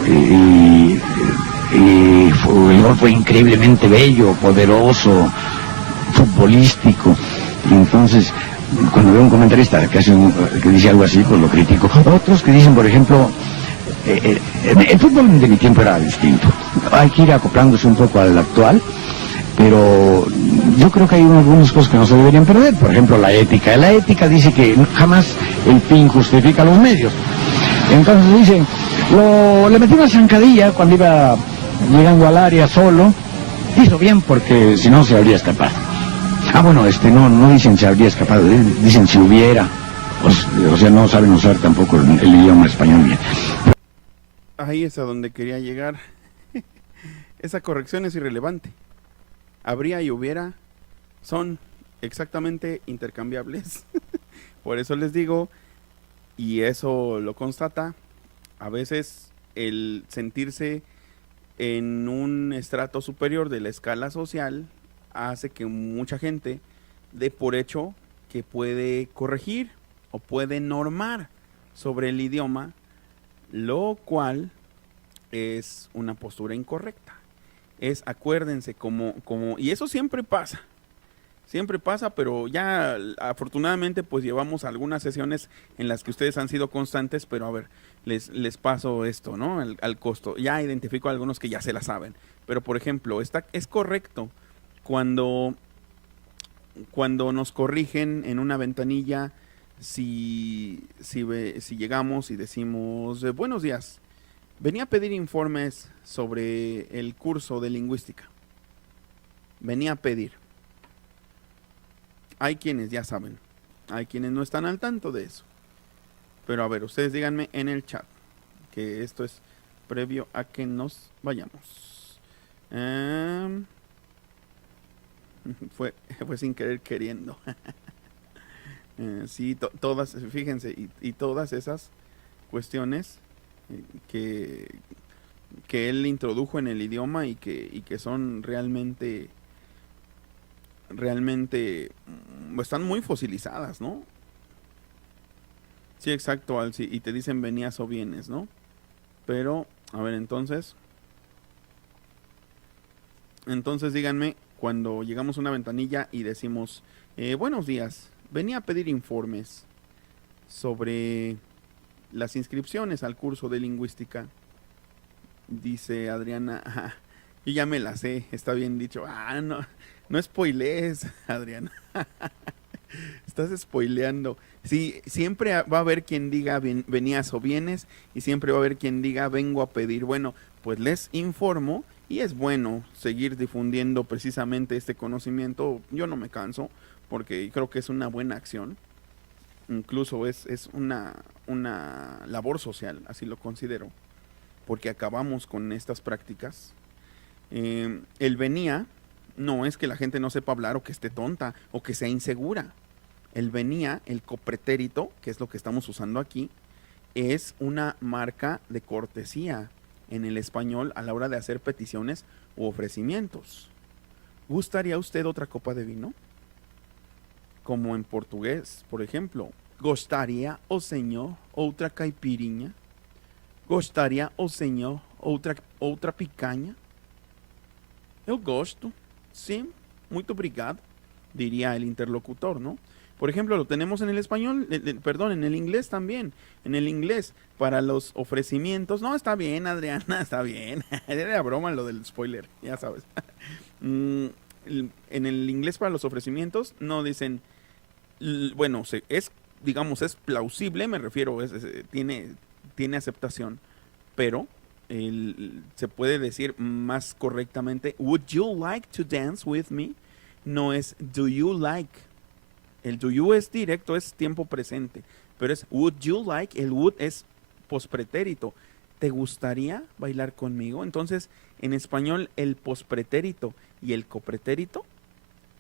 El gol fue increíblemente bello, poderoso, futbolístico. Y entonces, cuando veo un comentarista que dice algo así, pues lo critico. Otros que dicen, por ejemplo, el fútbol de mi tiempo era distinto. Hay que ir acoplándose un poco al actual, pero yo creo que hay algunas cosas que no se deberían perder. Por ejemplo, la ética. La ética dice que jamás el fin justifica los medios. Entonces dicen, le metí una zancadilla cuando iba llegando al área solo. Hizo bien porque si no se habría escapado. Bueno, no dicen se habría escapado, dicen si hubiera. O sea, no saben usar tampoco el idioma español bien. Ahí es a donde quería llegar. Esa corrección es irrelevante. Habría y hubiera son exactamente intercambiables. Por eso les digo, y eso lo constata, a veces el sentirse en un estrato superior de la escala social hace que mucha gente dé por hecho que puede corregir o puede normar sobre el idioma, lo cual es una postura incorrecta. Acuérdense, y eso siempre pasa, pero ya afortunadamente pues llevamos algunas sesiones en las que ustedes han sido constantes, pero a ver, les paso esto, ¿no? Al costo. Ya identifico a algunos que ya se la saben, pero por ejemplo, es correcto cuando nos corrigen en una ventanilla, si llegamos y decimos, buenos días, venía a pedir informes sobre el curso de lingüística. Venía a pedir. Hay quienes ya saben, hay quienes no están al tanto de eso. Pero a ver, ustedes díganme en el chat, que esto es previo a que nos vayamos. Fue sin querer queriendo. Sí, todas, fíjense, y todas esas cuestiones que él introdujo en el idioma y que son realmente están muy fosilizadas, ¿no? Sí, exacto, Alci, y te dicen venías o vienes, ¿no? Pero, a ver, entonces díganme, cuando llegamos a una ventanilla y decimos, buenos días, venía a pedir informes sobre las inscripciones al curso de lingüística. Dice Adriana, yo ya me la sé, está bien dicho. No spoilees, Adriana. Estás spoileando. Sí, siempre va a haber quien diga venías o vienes, y siempre va a haber quien diga vengo a pedir. Bueno, pues les informo, y es bueno seguir difundiendo precisamente este conocimiento. Yo no me canso, porque creo que es una buena acción. Incluso es una labor social, así lo considero, porque acabamos con estas prácticas. El venía no es que la gente no sepa hablar o que esté tonta o que sea insegura. El venía, el copretérito, que es lo que estamos usando aquí, es una marca de cortesía en el español a la hora de hacer peticiones u ofrecimientos. ¿Gustaría usted otra copa de vino? Como en portugués, por ejemplo, gostaria o senhor outra caipirinha? Gostaria o senhor outra picanha? Eu gosto, sim, muito obrigado, diría el interlocutor, ¿no? Por ejemplo, lo tenemos en el español, en el inglés también. En el inglés, para los ofrecimientos, no, está bien, Adriana, está bien. Era broma lo del spoiler, ya sabes. En el inglés, para los ofrecimientos, no dicen, bueno, es plausible, me refiero, tiene aceptación, pero se puede decir más correctamente, would you like to dance with me? No es do you like. El do you es directo, es tiempo presente, pero es would you like, el would es pospretérito. ¿Te gustaría bailar conmigo? Entonces, en español, el pospretérito y el copretérito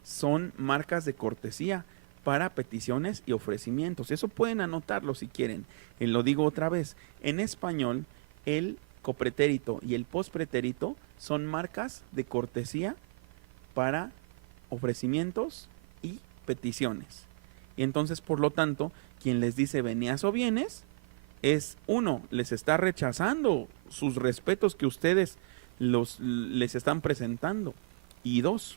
son marcas de cortesía para peticiones y ofrecimientos. Eso pueden anotarlo si quieren. Lo digo otra vez. En español, el copretérito y el pospretérito son marcas de cortesía para ofrecimientos y peticiones. Y entonces, por lo tanto, quien les dice venías o vienes, es uno, les está rechazando sus respetos que ustedes les están presentando. Y dos,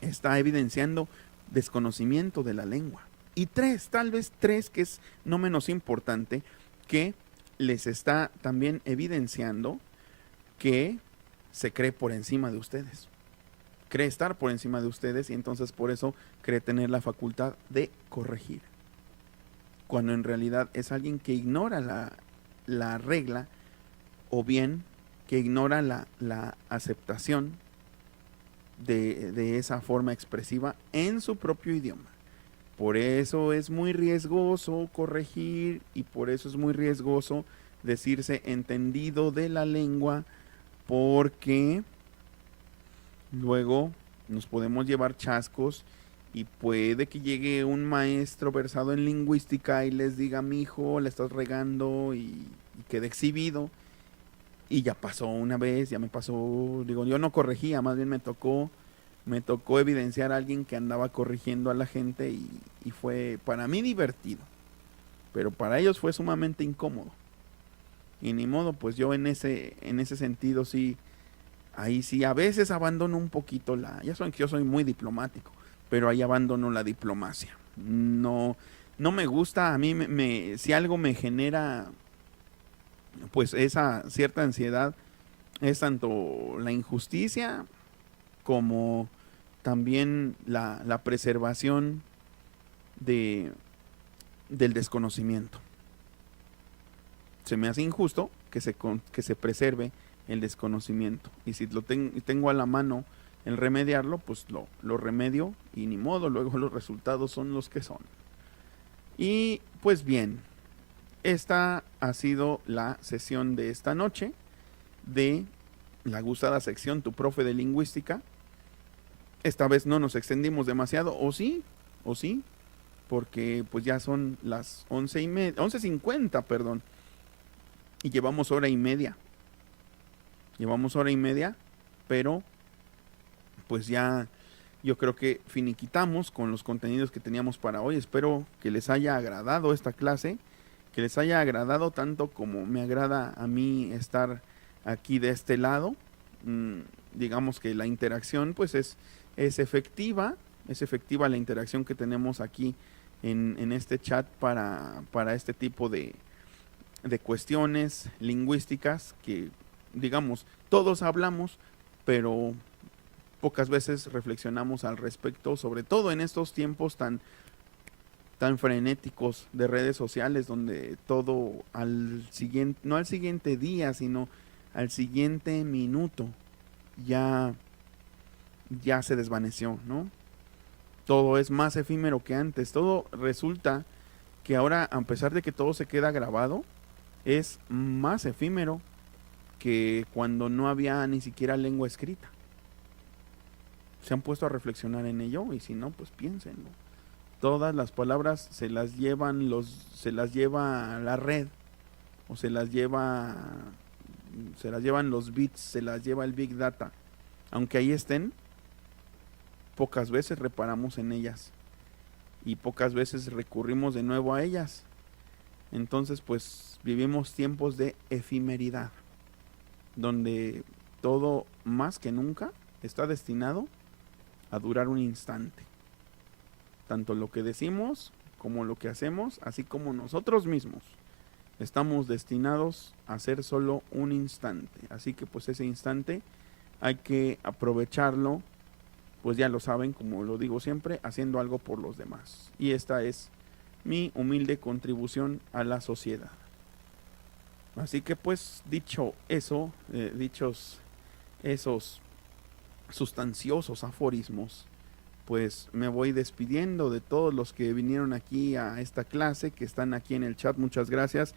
está evidenciando desconocimiento de la lengua. Y tal vez tres, que es no menos importante, que les está también evidenciando que se cree por encima de ustedes. Cree estar por encima de ustedes y entonces por eso cree tener la facultad de corregir. Cuando en realidad es alguien que ignora la regla, o bien que ignora la aceptación de esa forma expresiva en su propio idioma. Por eso es muy riesgoso corregir y por eso es muy riesgoso decirse entendido de la lengua, porque luego nos podemos llevar chascos Y puede que llegue un maestro versado en lingüística y les diga, mijo, le estás regando y quede exhibido. Y ya pasó una vez, ya me pasó, digo, yo no corregía, más bien me tocó evidenciar a alguien que andaba corrigiendo a la gente y fue para mí divertido, pero para ellos fue sumamente incómodo. Y ni modo, pues yo en ese sentido sí, ahí sí, a veces abandono un poquito ya saben que yo soy muy diplomático, pero ahí abandono la diplomacia. No me gusta, a mí si algo me genera pues esa cierta ansiedad, es tanto la injusticia como también la preservación del desconocimiento. Se me hace injusto que se preserve el desconocimiento, y si tengo a la mano el remediarlo, pues lo remedio y ni modo, luego los resultados son los que son. Y pues bien, esta ha sido la sesión de esta noche de la gustada sección Tu Profe de Lingüística. Esta vez no nos extendimos demasiado, o sí, porque pues ya son las 11:50, perdón, y llevamos hora y media, pero pues ya yo creo que finiquitamos con los contenidos que teníamos para hoy. Espero que les haya agradado esta clase, que les haya agradado tanto como me agrada a mí estar aquí de este lado. Digamos que la interacción pues es efectiva la interacción que tenemos aquí en este chat para este tipo de cuestiones lingüísticas que, digamos, todos hablamos, pero pocas veces reflexionamos al respecto, sobre todo en estos tiempos tan frenéticos de redes sociales, donde todo no al siguiente día, sino al siguiente minuto ya se desvaneció, ¿no? Todo es más efímero que antes. Todo resulta que ahora, a pesar de que todo se queda grabado, es más efímero que cuando no había ni siquiera lengua escrita. ¿Se han puesto a reflexionar en ello? Y si no, pues piénsenlo. Todas las palabras se las lleva la red, o se las llevan los bits, se las lleva el Big Data. Aunque ahí estén, pocas veces reparamos en ellas y pocas veces recurrimos de nuevo a ellas. Entonces pues vivimos tiempos de efemeridad, donde todo más que nunca está destinado a durar un instante. Tanto lo que decimos como lo que hacemos, así como nosotros mismos, estamos destinados a ser solo un instante. Así que pues ese instante hay que aprovecharlo, pues ya lo saben, como lo digo siempre, haciendo algo por los demás. Y esta es mi humilde contribución a la sociedad. Así que pues dicho eso, dichos esos sustanciosos aforismos, pues me voy despidiendo de todos los que vinieron aquí a esta clase, que están aquí en el chat. Muchas gracias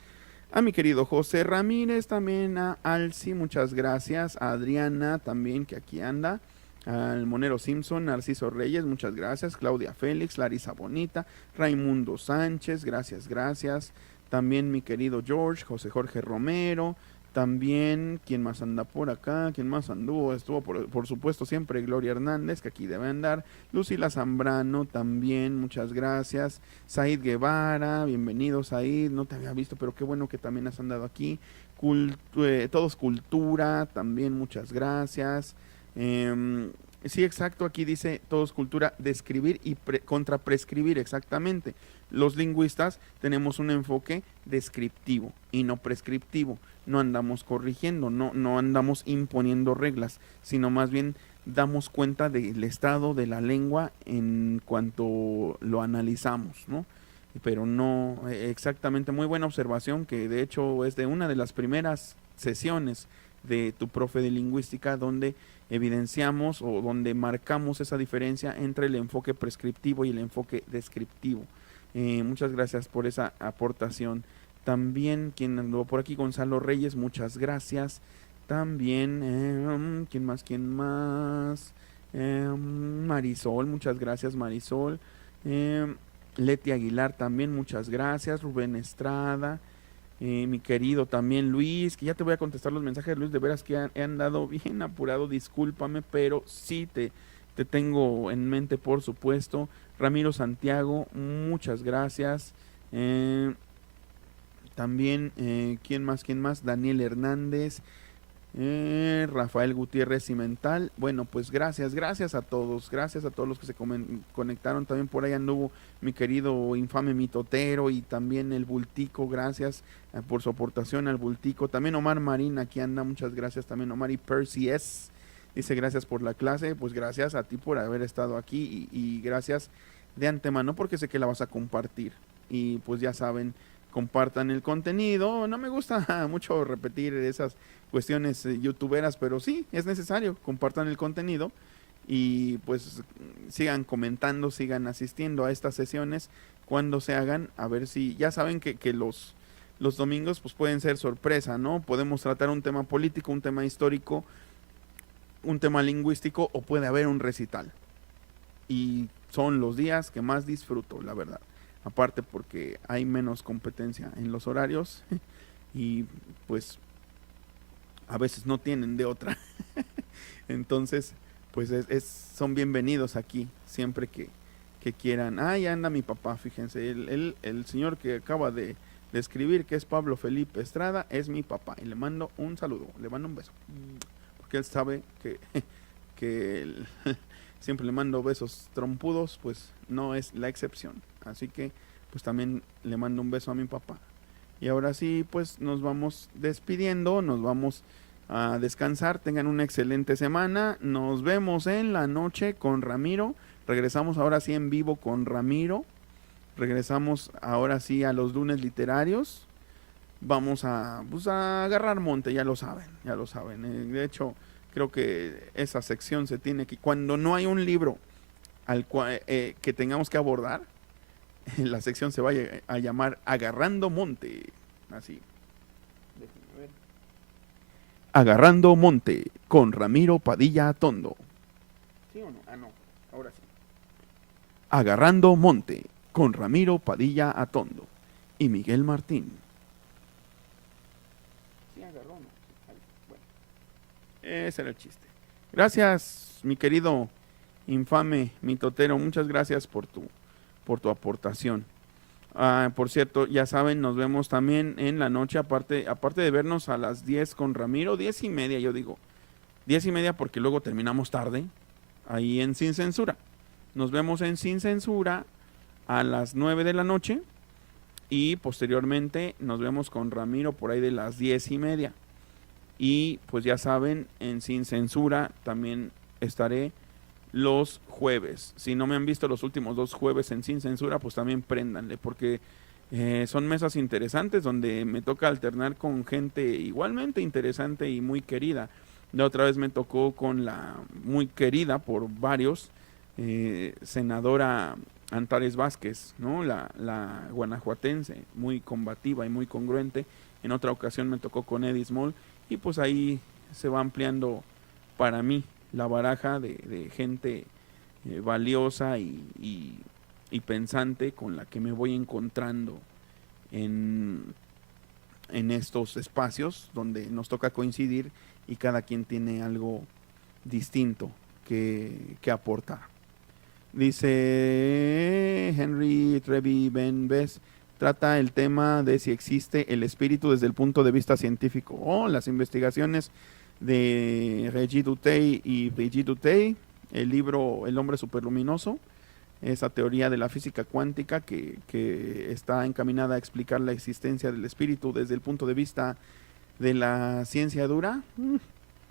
a mi querido José Ramírez, también a Alci, muchas gracias, a Adriana también, que aquí anda, al Monero Simpson, Narciso Reyes, muchas gracias, Claudia Félix, Larisa Bonita, Raimundo Sánchez, gracias, también mi querido George, José Jorge Romero, también, ¿quién más anda por acá? ¿Quién más anduvo? Estuvo por supuesto siempre Gloria Hernández, que aquí debe andar, Lucila Zambrano también, muchas gracias, Said Guevara, bienvenido Said, no te había visto, pero qué bueno que también has andado aquí, Todos Cultura, también muchas gracias. Sí, exacto, aquí dice Todos Cultura, describir y contra prescribir, exactamente. Los lingüistas tenemos un enfoque descriptivo y no prescriptivo. No andamos corrigiendo, no andamos imponiendo reglas, sino más bien damos cuenta del estado de la lengua en cuanto lo analizamos, ¿no? Pero no exactamente, muy buena observación, que de hecho es de una de las primeras sesiones de Tu Profe de Lingüística, donde evidenciamos o donde marcamos esa diferencia entre el enfoque prescriptivo y el enfoque descriptivo. Muchas gracias por esa aportación. También quien andó por aquí, Gonzalo Reyes, muchas gracias. También, ¿quién más? Marisol, muchas gracias Marisol. Leti Aguilar también, muchas gracias. Rubén Estrada, mi querido también Luis, que ya te voy a contestar los mensajes, Luis, de veras que he andado bien apurado, discúlpame, pero sí te tengo en mente, por supuesto. Ramiro Santiago, muchas gracias. También, ¿quién más? Daniel Hernández, Rafael Gutiérrez Cimental. Bueno, pues gracias a todos los que se conectaron. También por ahí anduvo mi querido infame mitotero y también el Bultico, gracias por su aportación al Bultico. También Omar Marín, aquí anda, muchas gracias también Omar. Y Percy S. dice gracias por la clase. Pues gracias a ti por haber estado aquí y gracias de antemano porque sé que la vas a compartir. Y pues ya saben, compartan el contenido. No me gusta mucho repetir esas cuestiones youtuberas, pero sí, es necesario, compartan el contenido y pues sigan comentando, sigan asistiendo a estas sesiones cuando se hagan, a ver si, ya saben que los domingos pues pueden ser sorpresa, ¿no? Podemos tratar un tema político, un tema histórico, un tema lingüístico o puede haber un recital. Y son los días que más disfruto, la verdad. Aparte porque hay menos competencia en los horarios y pues a veces no tienen de otra. Entonces, pues son bienvenidos aquí siempre que quieran. Ya anda mi papá, fíjense, el señor que acaba de escribir, que es Pablo Felipe Estrada, es mi papá y le mando un saludo, le mando un beso, porque él sabe que siempre le mando besos trompudos, pues no es la excepción. Así que pues también le mando un beso a mi papá. Y ahora sí, pues nos vamos despidiendo, nos vamos a descansar. Tengan una excelente semana. Nos vemos en la noche con Ramiro. Regresamos ahora sí en vivo con Ramiro. Regresamos ahora sí a los lunes literarios. Vamos a agarrar monte, ya lo saben. De hecho, creo que esa sección se tiene que, cuando no hay un libro al cual que tengamos que abordar, la sección se va a llamar Agarrando Monte. Así. Déjenme ver. Agarrando Monte con Ramiro Padilla Atondo. ¿Sí o no? No. Ahora sí. Agarrando Monte con Ramiro Padilla Atondo y Miguel Martín. Sí, agarró, ¿no? Bueno. Ese era el chiste. Gracias, mi querido infame mitotero. Muchas gracias por tu aportación. Por cierto, ya saben, nos vemos también en la noche, aparte de vernos a las 10 con Ramiro, 10:30, yo digo, 10:30 porque luego terminamos tarde, ahí en Sin Censura. Nos vemos en Sin Censura a las 9 de la noche y posteriormente nos vemos con Ramiro por ahí de las 10:30. Y pues ya saben, en Sin Censura también estaré los jueves. Si no me han visto los últimos 2 jueves en Sin Censura, pues también préndanle, porque son mesas interesantes donde me toca alternar con gente igualmente interesante y muy querida. La otra vez me tocó con la muy querida por varios, senadora Antares Vázquez, ¿no? La guanajuatense, muy combativa y muy congruente. En otra ocasión me tocó con Eddie Small y pues ahí se va ampliando para mí la baraja de gente valiosa y pensante con la que me voy encontrando en estos espacios donde nos toca coincidir y cada quien tiene algo distinto que aportar. Dice Henry Trevi Benves, trata el tema de si existe el espíritu desde el punto de vista científico. Las investigaciones de Regis Dutey y Brigitte Dutey, el libro El hombre superluminoso, esa teoría de la física cuántica que está encaminada a explicar la existencia del espíritu desde el punto de vista de la ciencia dura.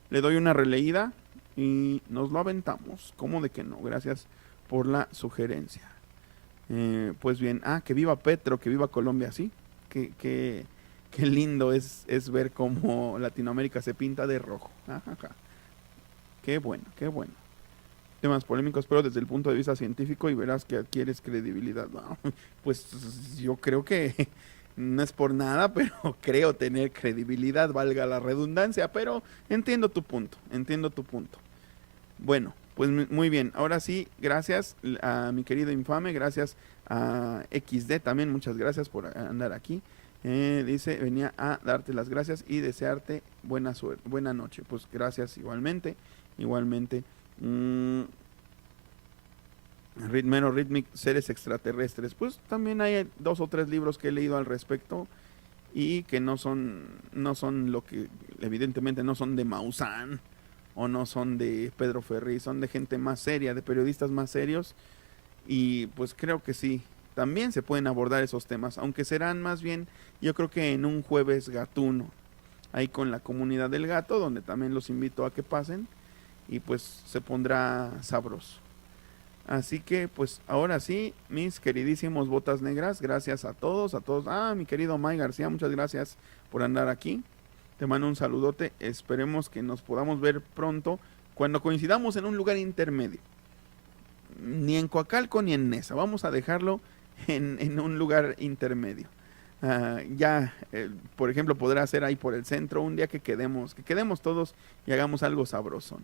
Le doy una releída y nos lo aventamos. ¿Cómo de que no? Gracias por la sugerencia. Pues bien, que viva Petro, que viva Colombia, sí, que qué lindo es ver cómo Latinoamérica se pinta de rojo. Qué bueno. Temas polémicos, pero desde el punto de vista científico y verás que adquieres credibilidad. Pues yo creo que no es por nada, pero creo tener credibilidad, valga la redundancia, pero entiendo tu punto. Bueno, Pues muy bien, ahora sí, gracias a mi querido Infame, gracias a XD también, muchas gracias por andar aquí. Dice, venía a darte las gracias y desearte buena suerte, buena noche. Pues gracias igualmente. Ritmero Rhythmic, seres extraterrestres. Pues también hay 2 o 3 libros que he leído al respecto y que no son lo que, evidentemente no son de Maussan o no son de Pedro Ferriz, son de gente más seria, de periodistas más serios, y pues creo que sí, también se pueden abordar esos temas, aunque serán más bien, yo creo que en un jueves gatuno, ahí con la comunidad del gato, donde también los invito a que pasen, y pues se pondrá sabroso. Así que pues ahora sí, mis queridísimos botas negras, gracias a todos. Mi querido May García, muchas gracias por andar aquí. Te mando un saludote, esperemos que nos podamos ver pronto, cuando coincidamos en un lugar intermedio. Ni en Coacalco ni en Nesa, vamos a dejarlo en un lugar intermedio. Por ejemplo, podrá ser ahí por el centro, un día que quedemos todos y hagamos algo sabroso.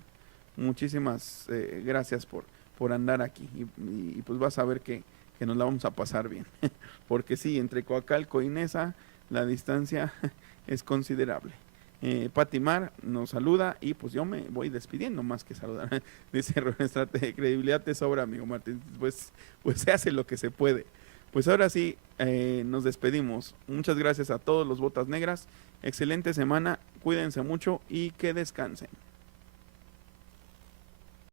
Muchísimas gracias por andar aquí, y pues vas a ver que nos la vamos a pasar bien, porque sí, entre Coacalco y Nesa la distancia es considerable. Pati Mar nos saluda y pues yo me voy despidiendo más que saludar. Dice, nuestra credibilidad te sobra, amigo Martín. Pues se hace lo que se puede. Pues ahora sí, nos despedimos. Muchas gracias a todos los botas negras. Excelente semana, cuídense mucho y que descansen.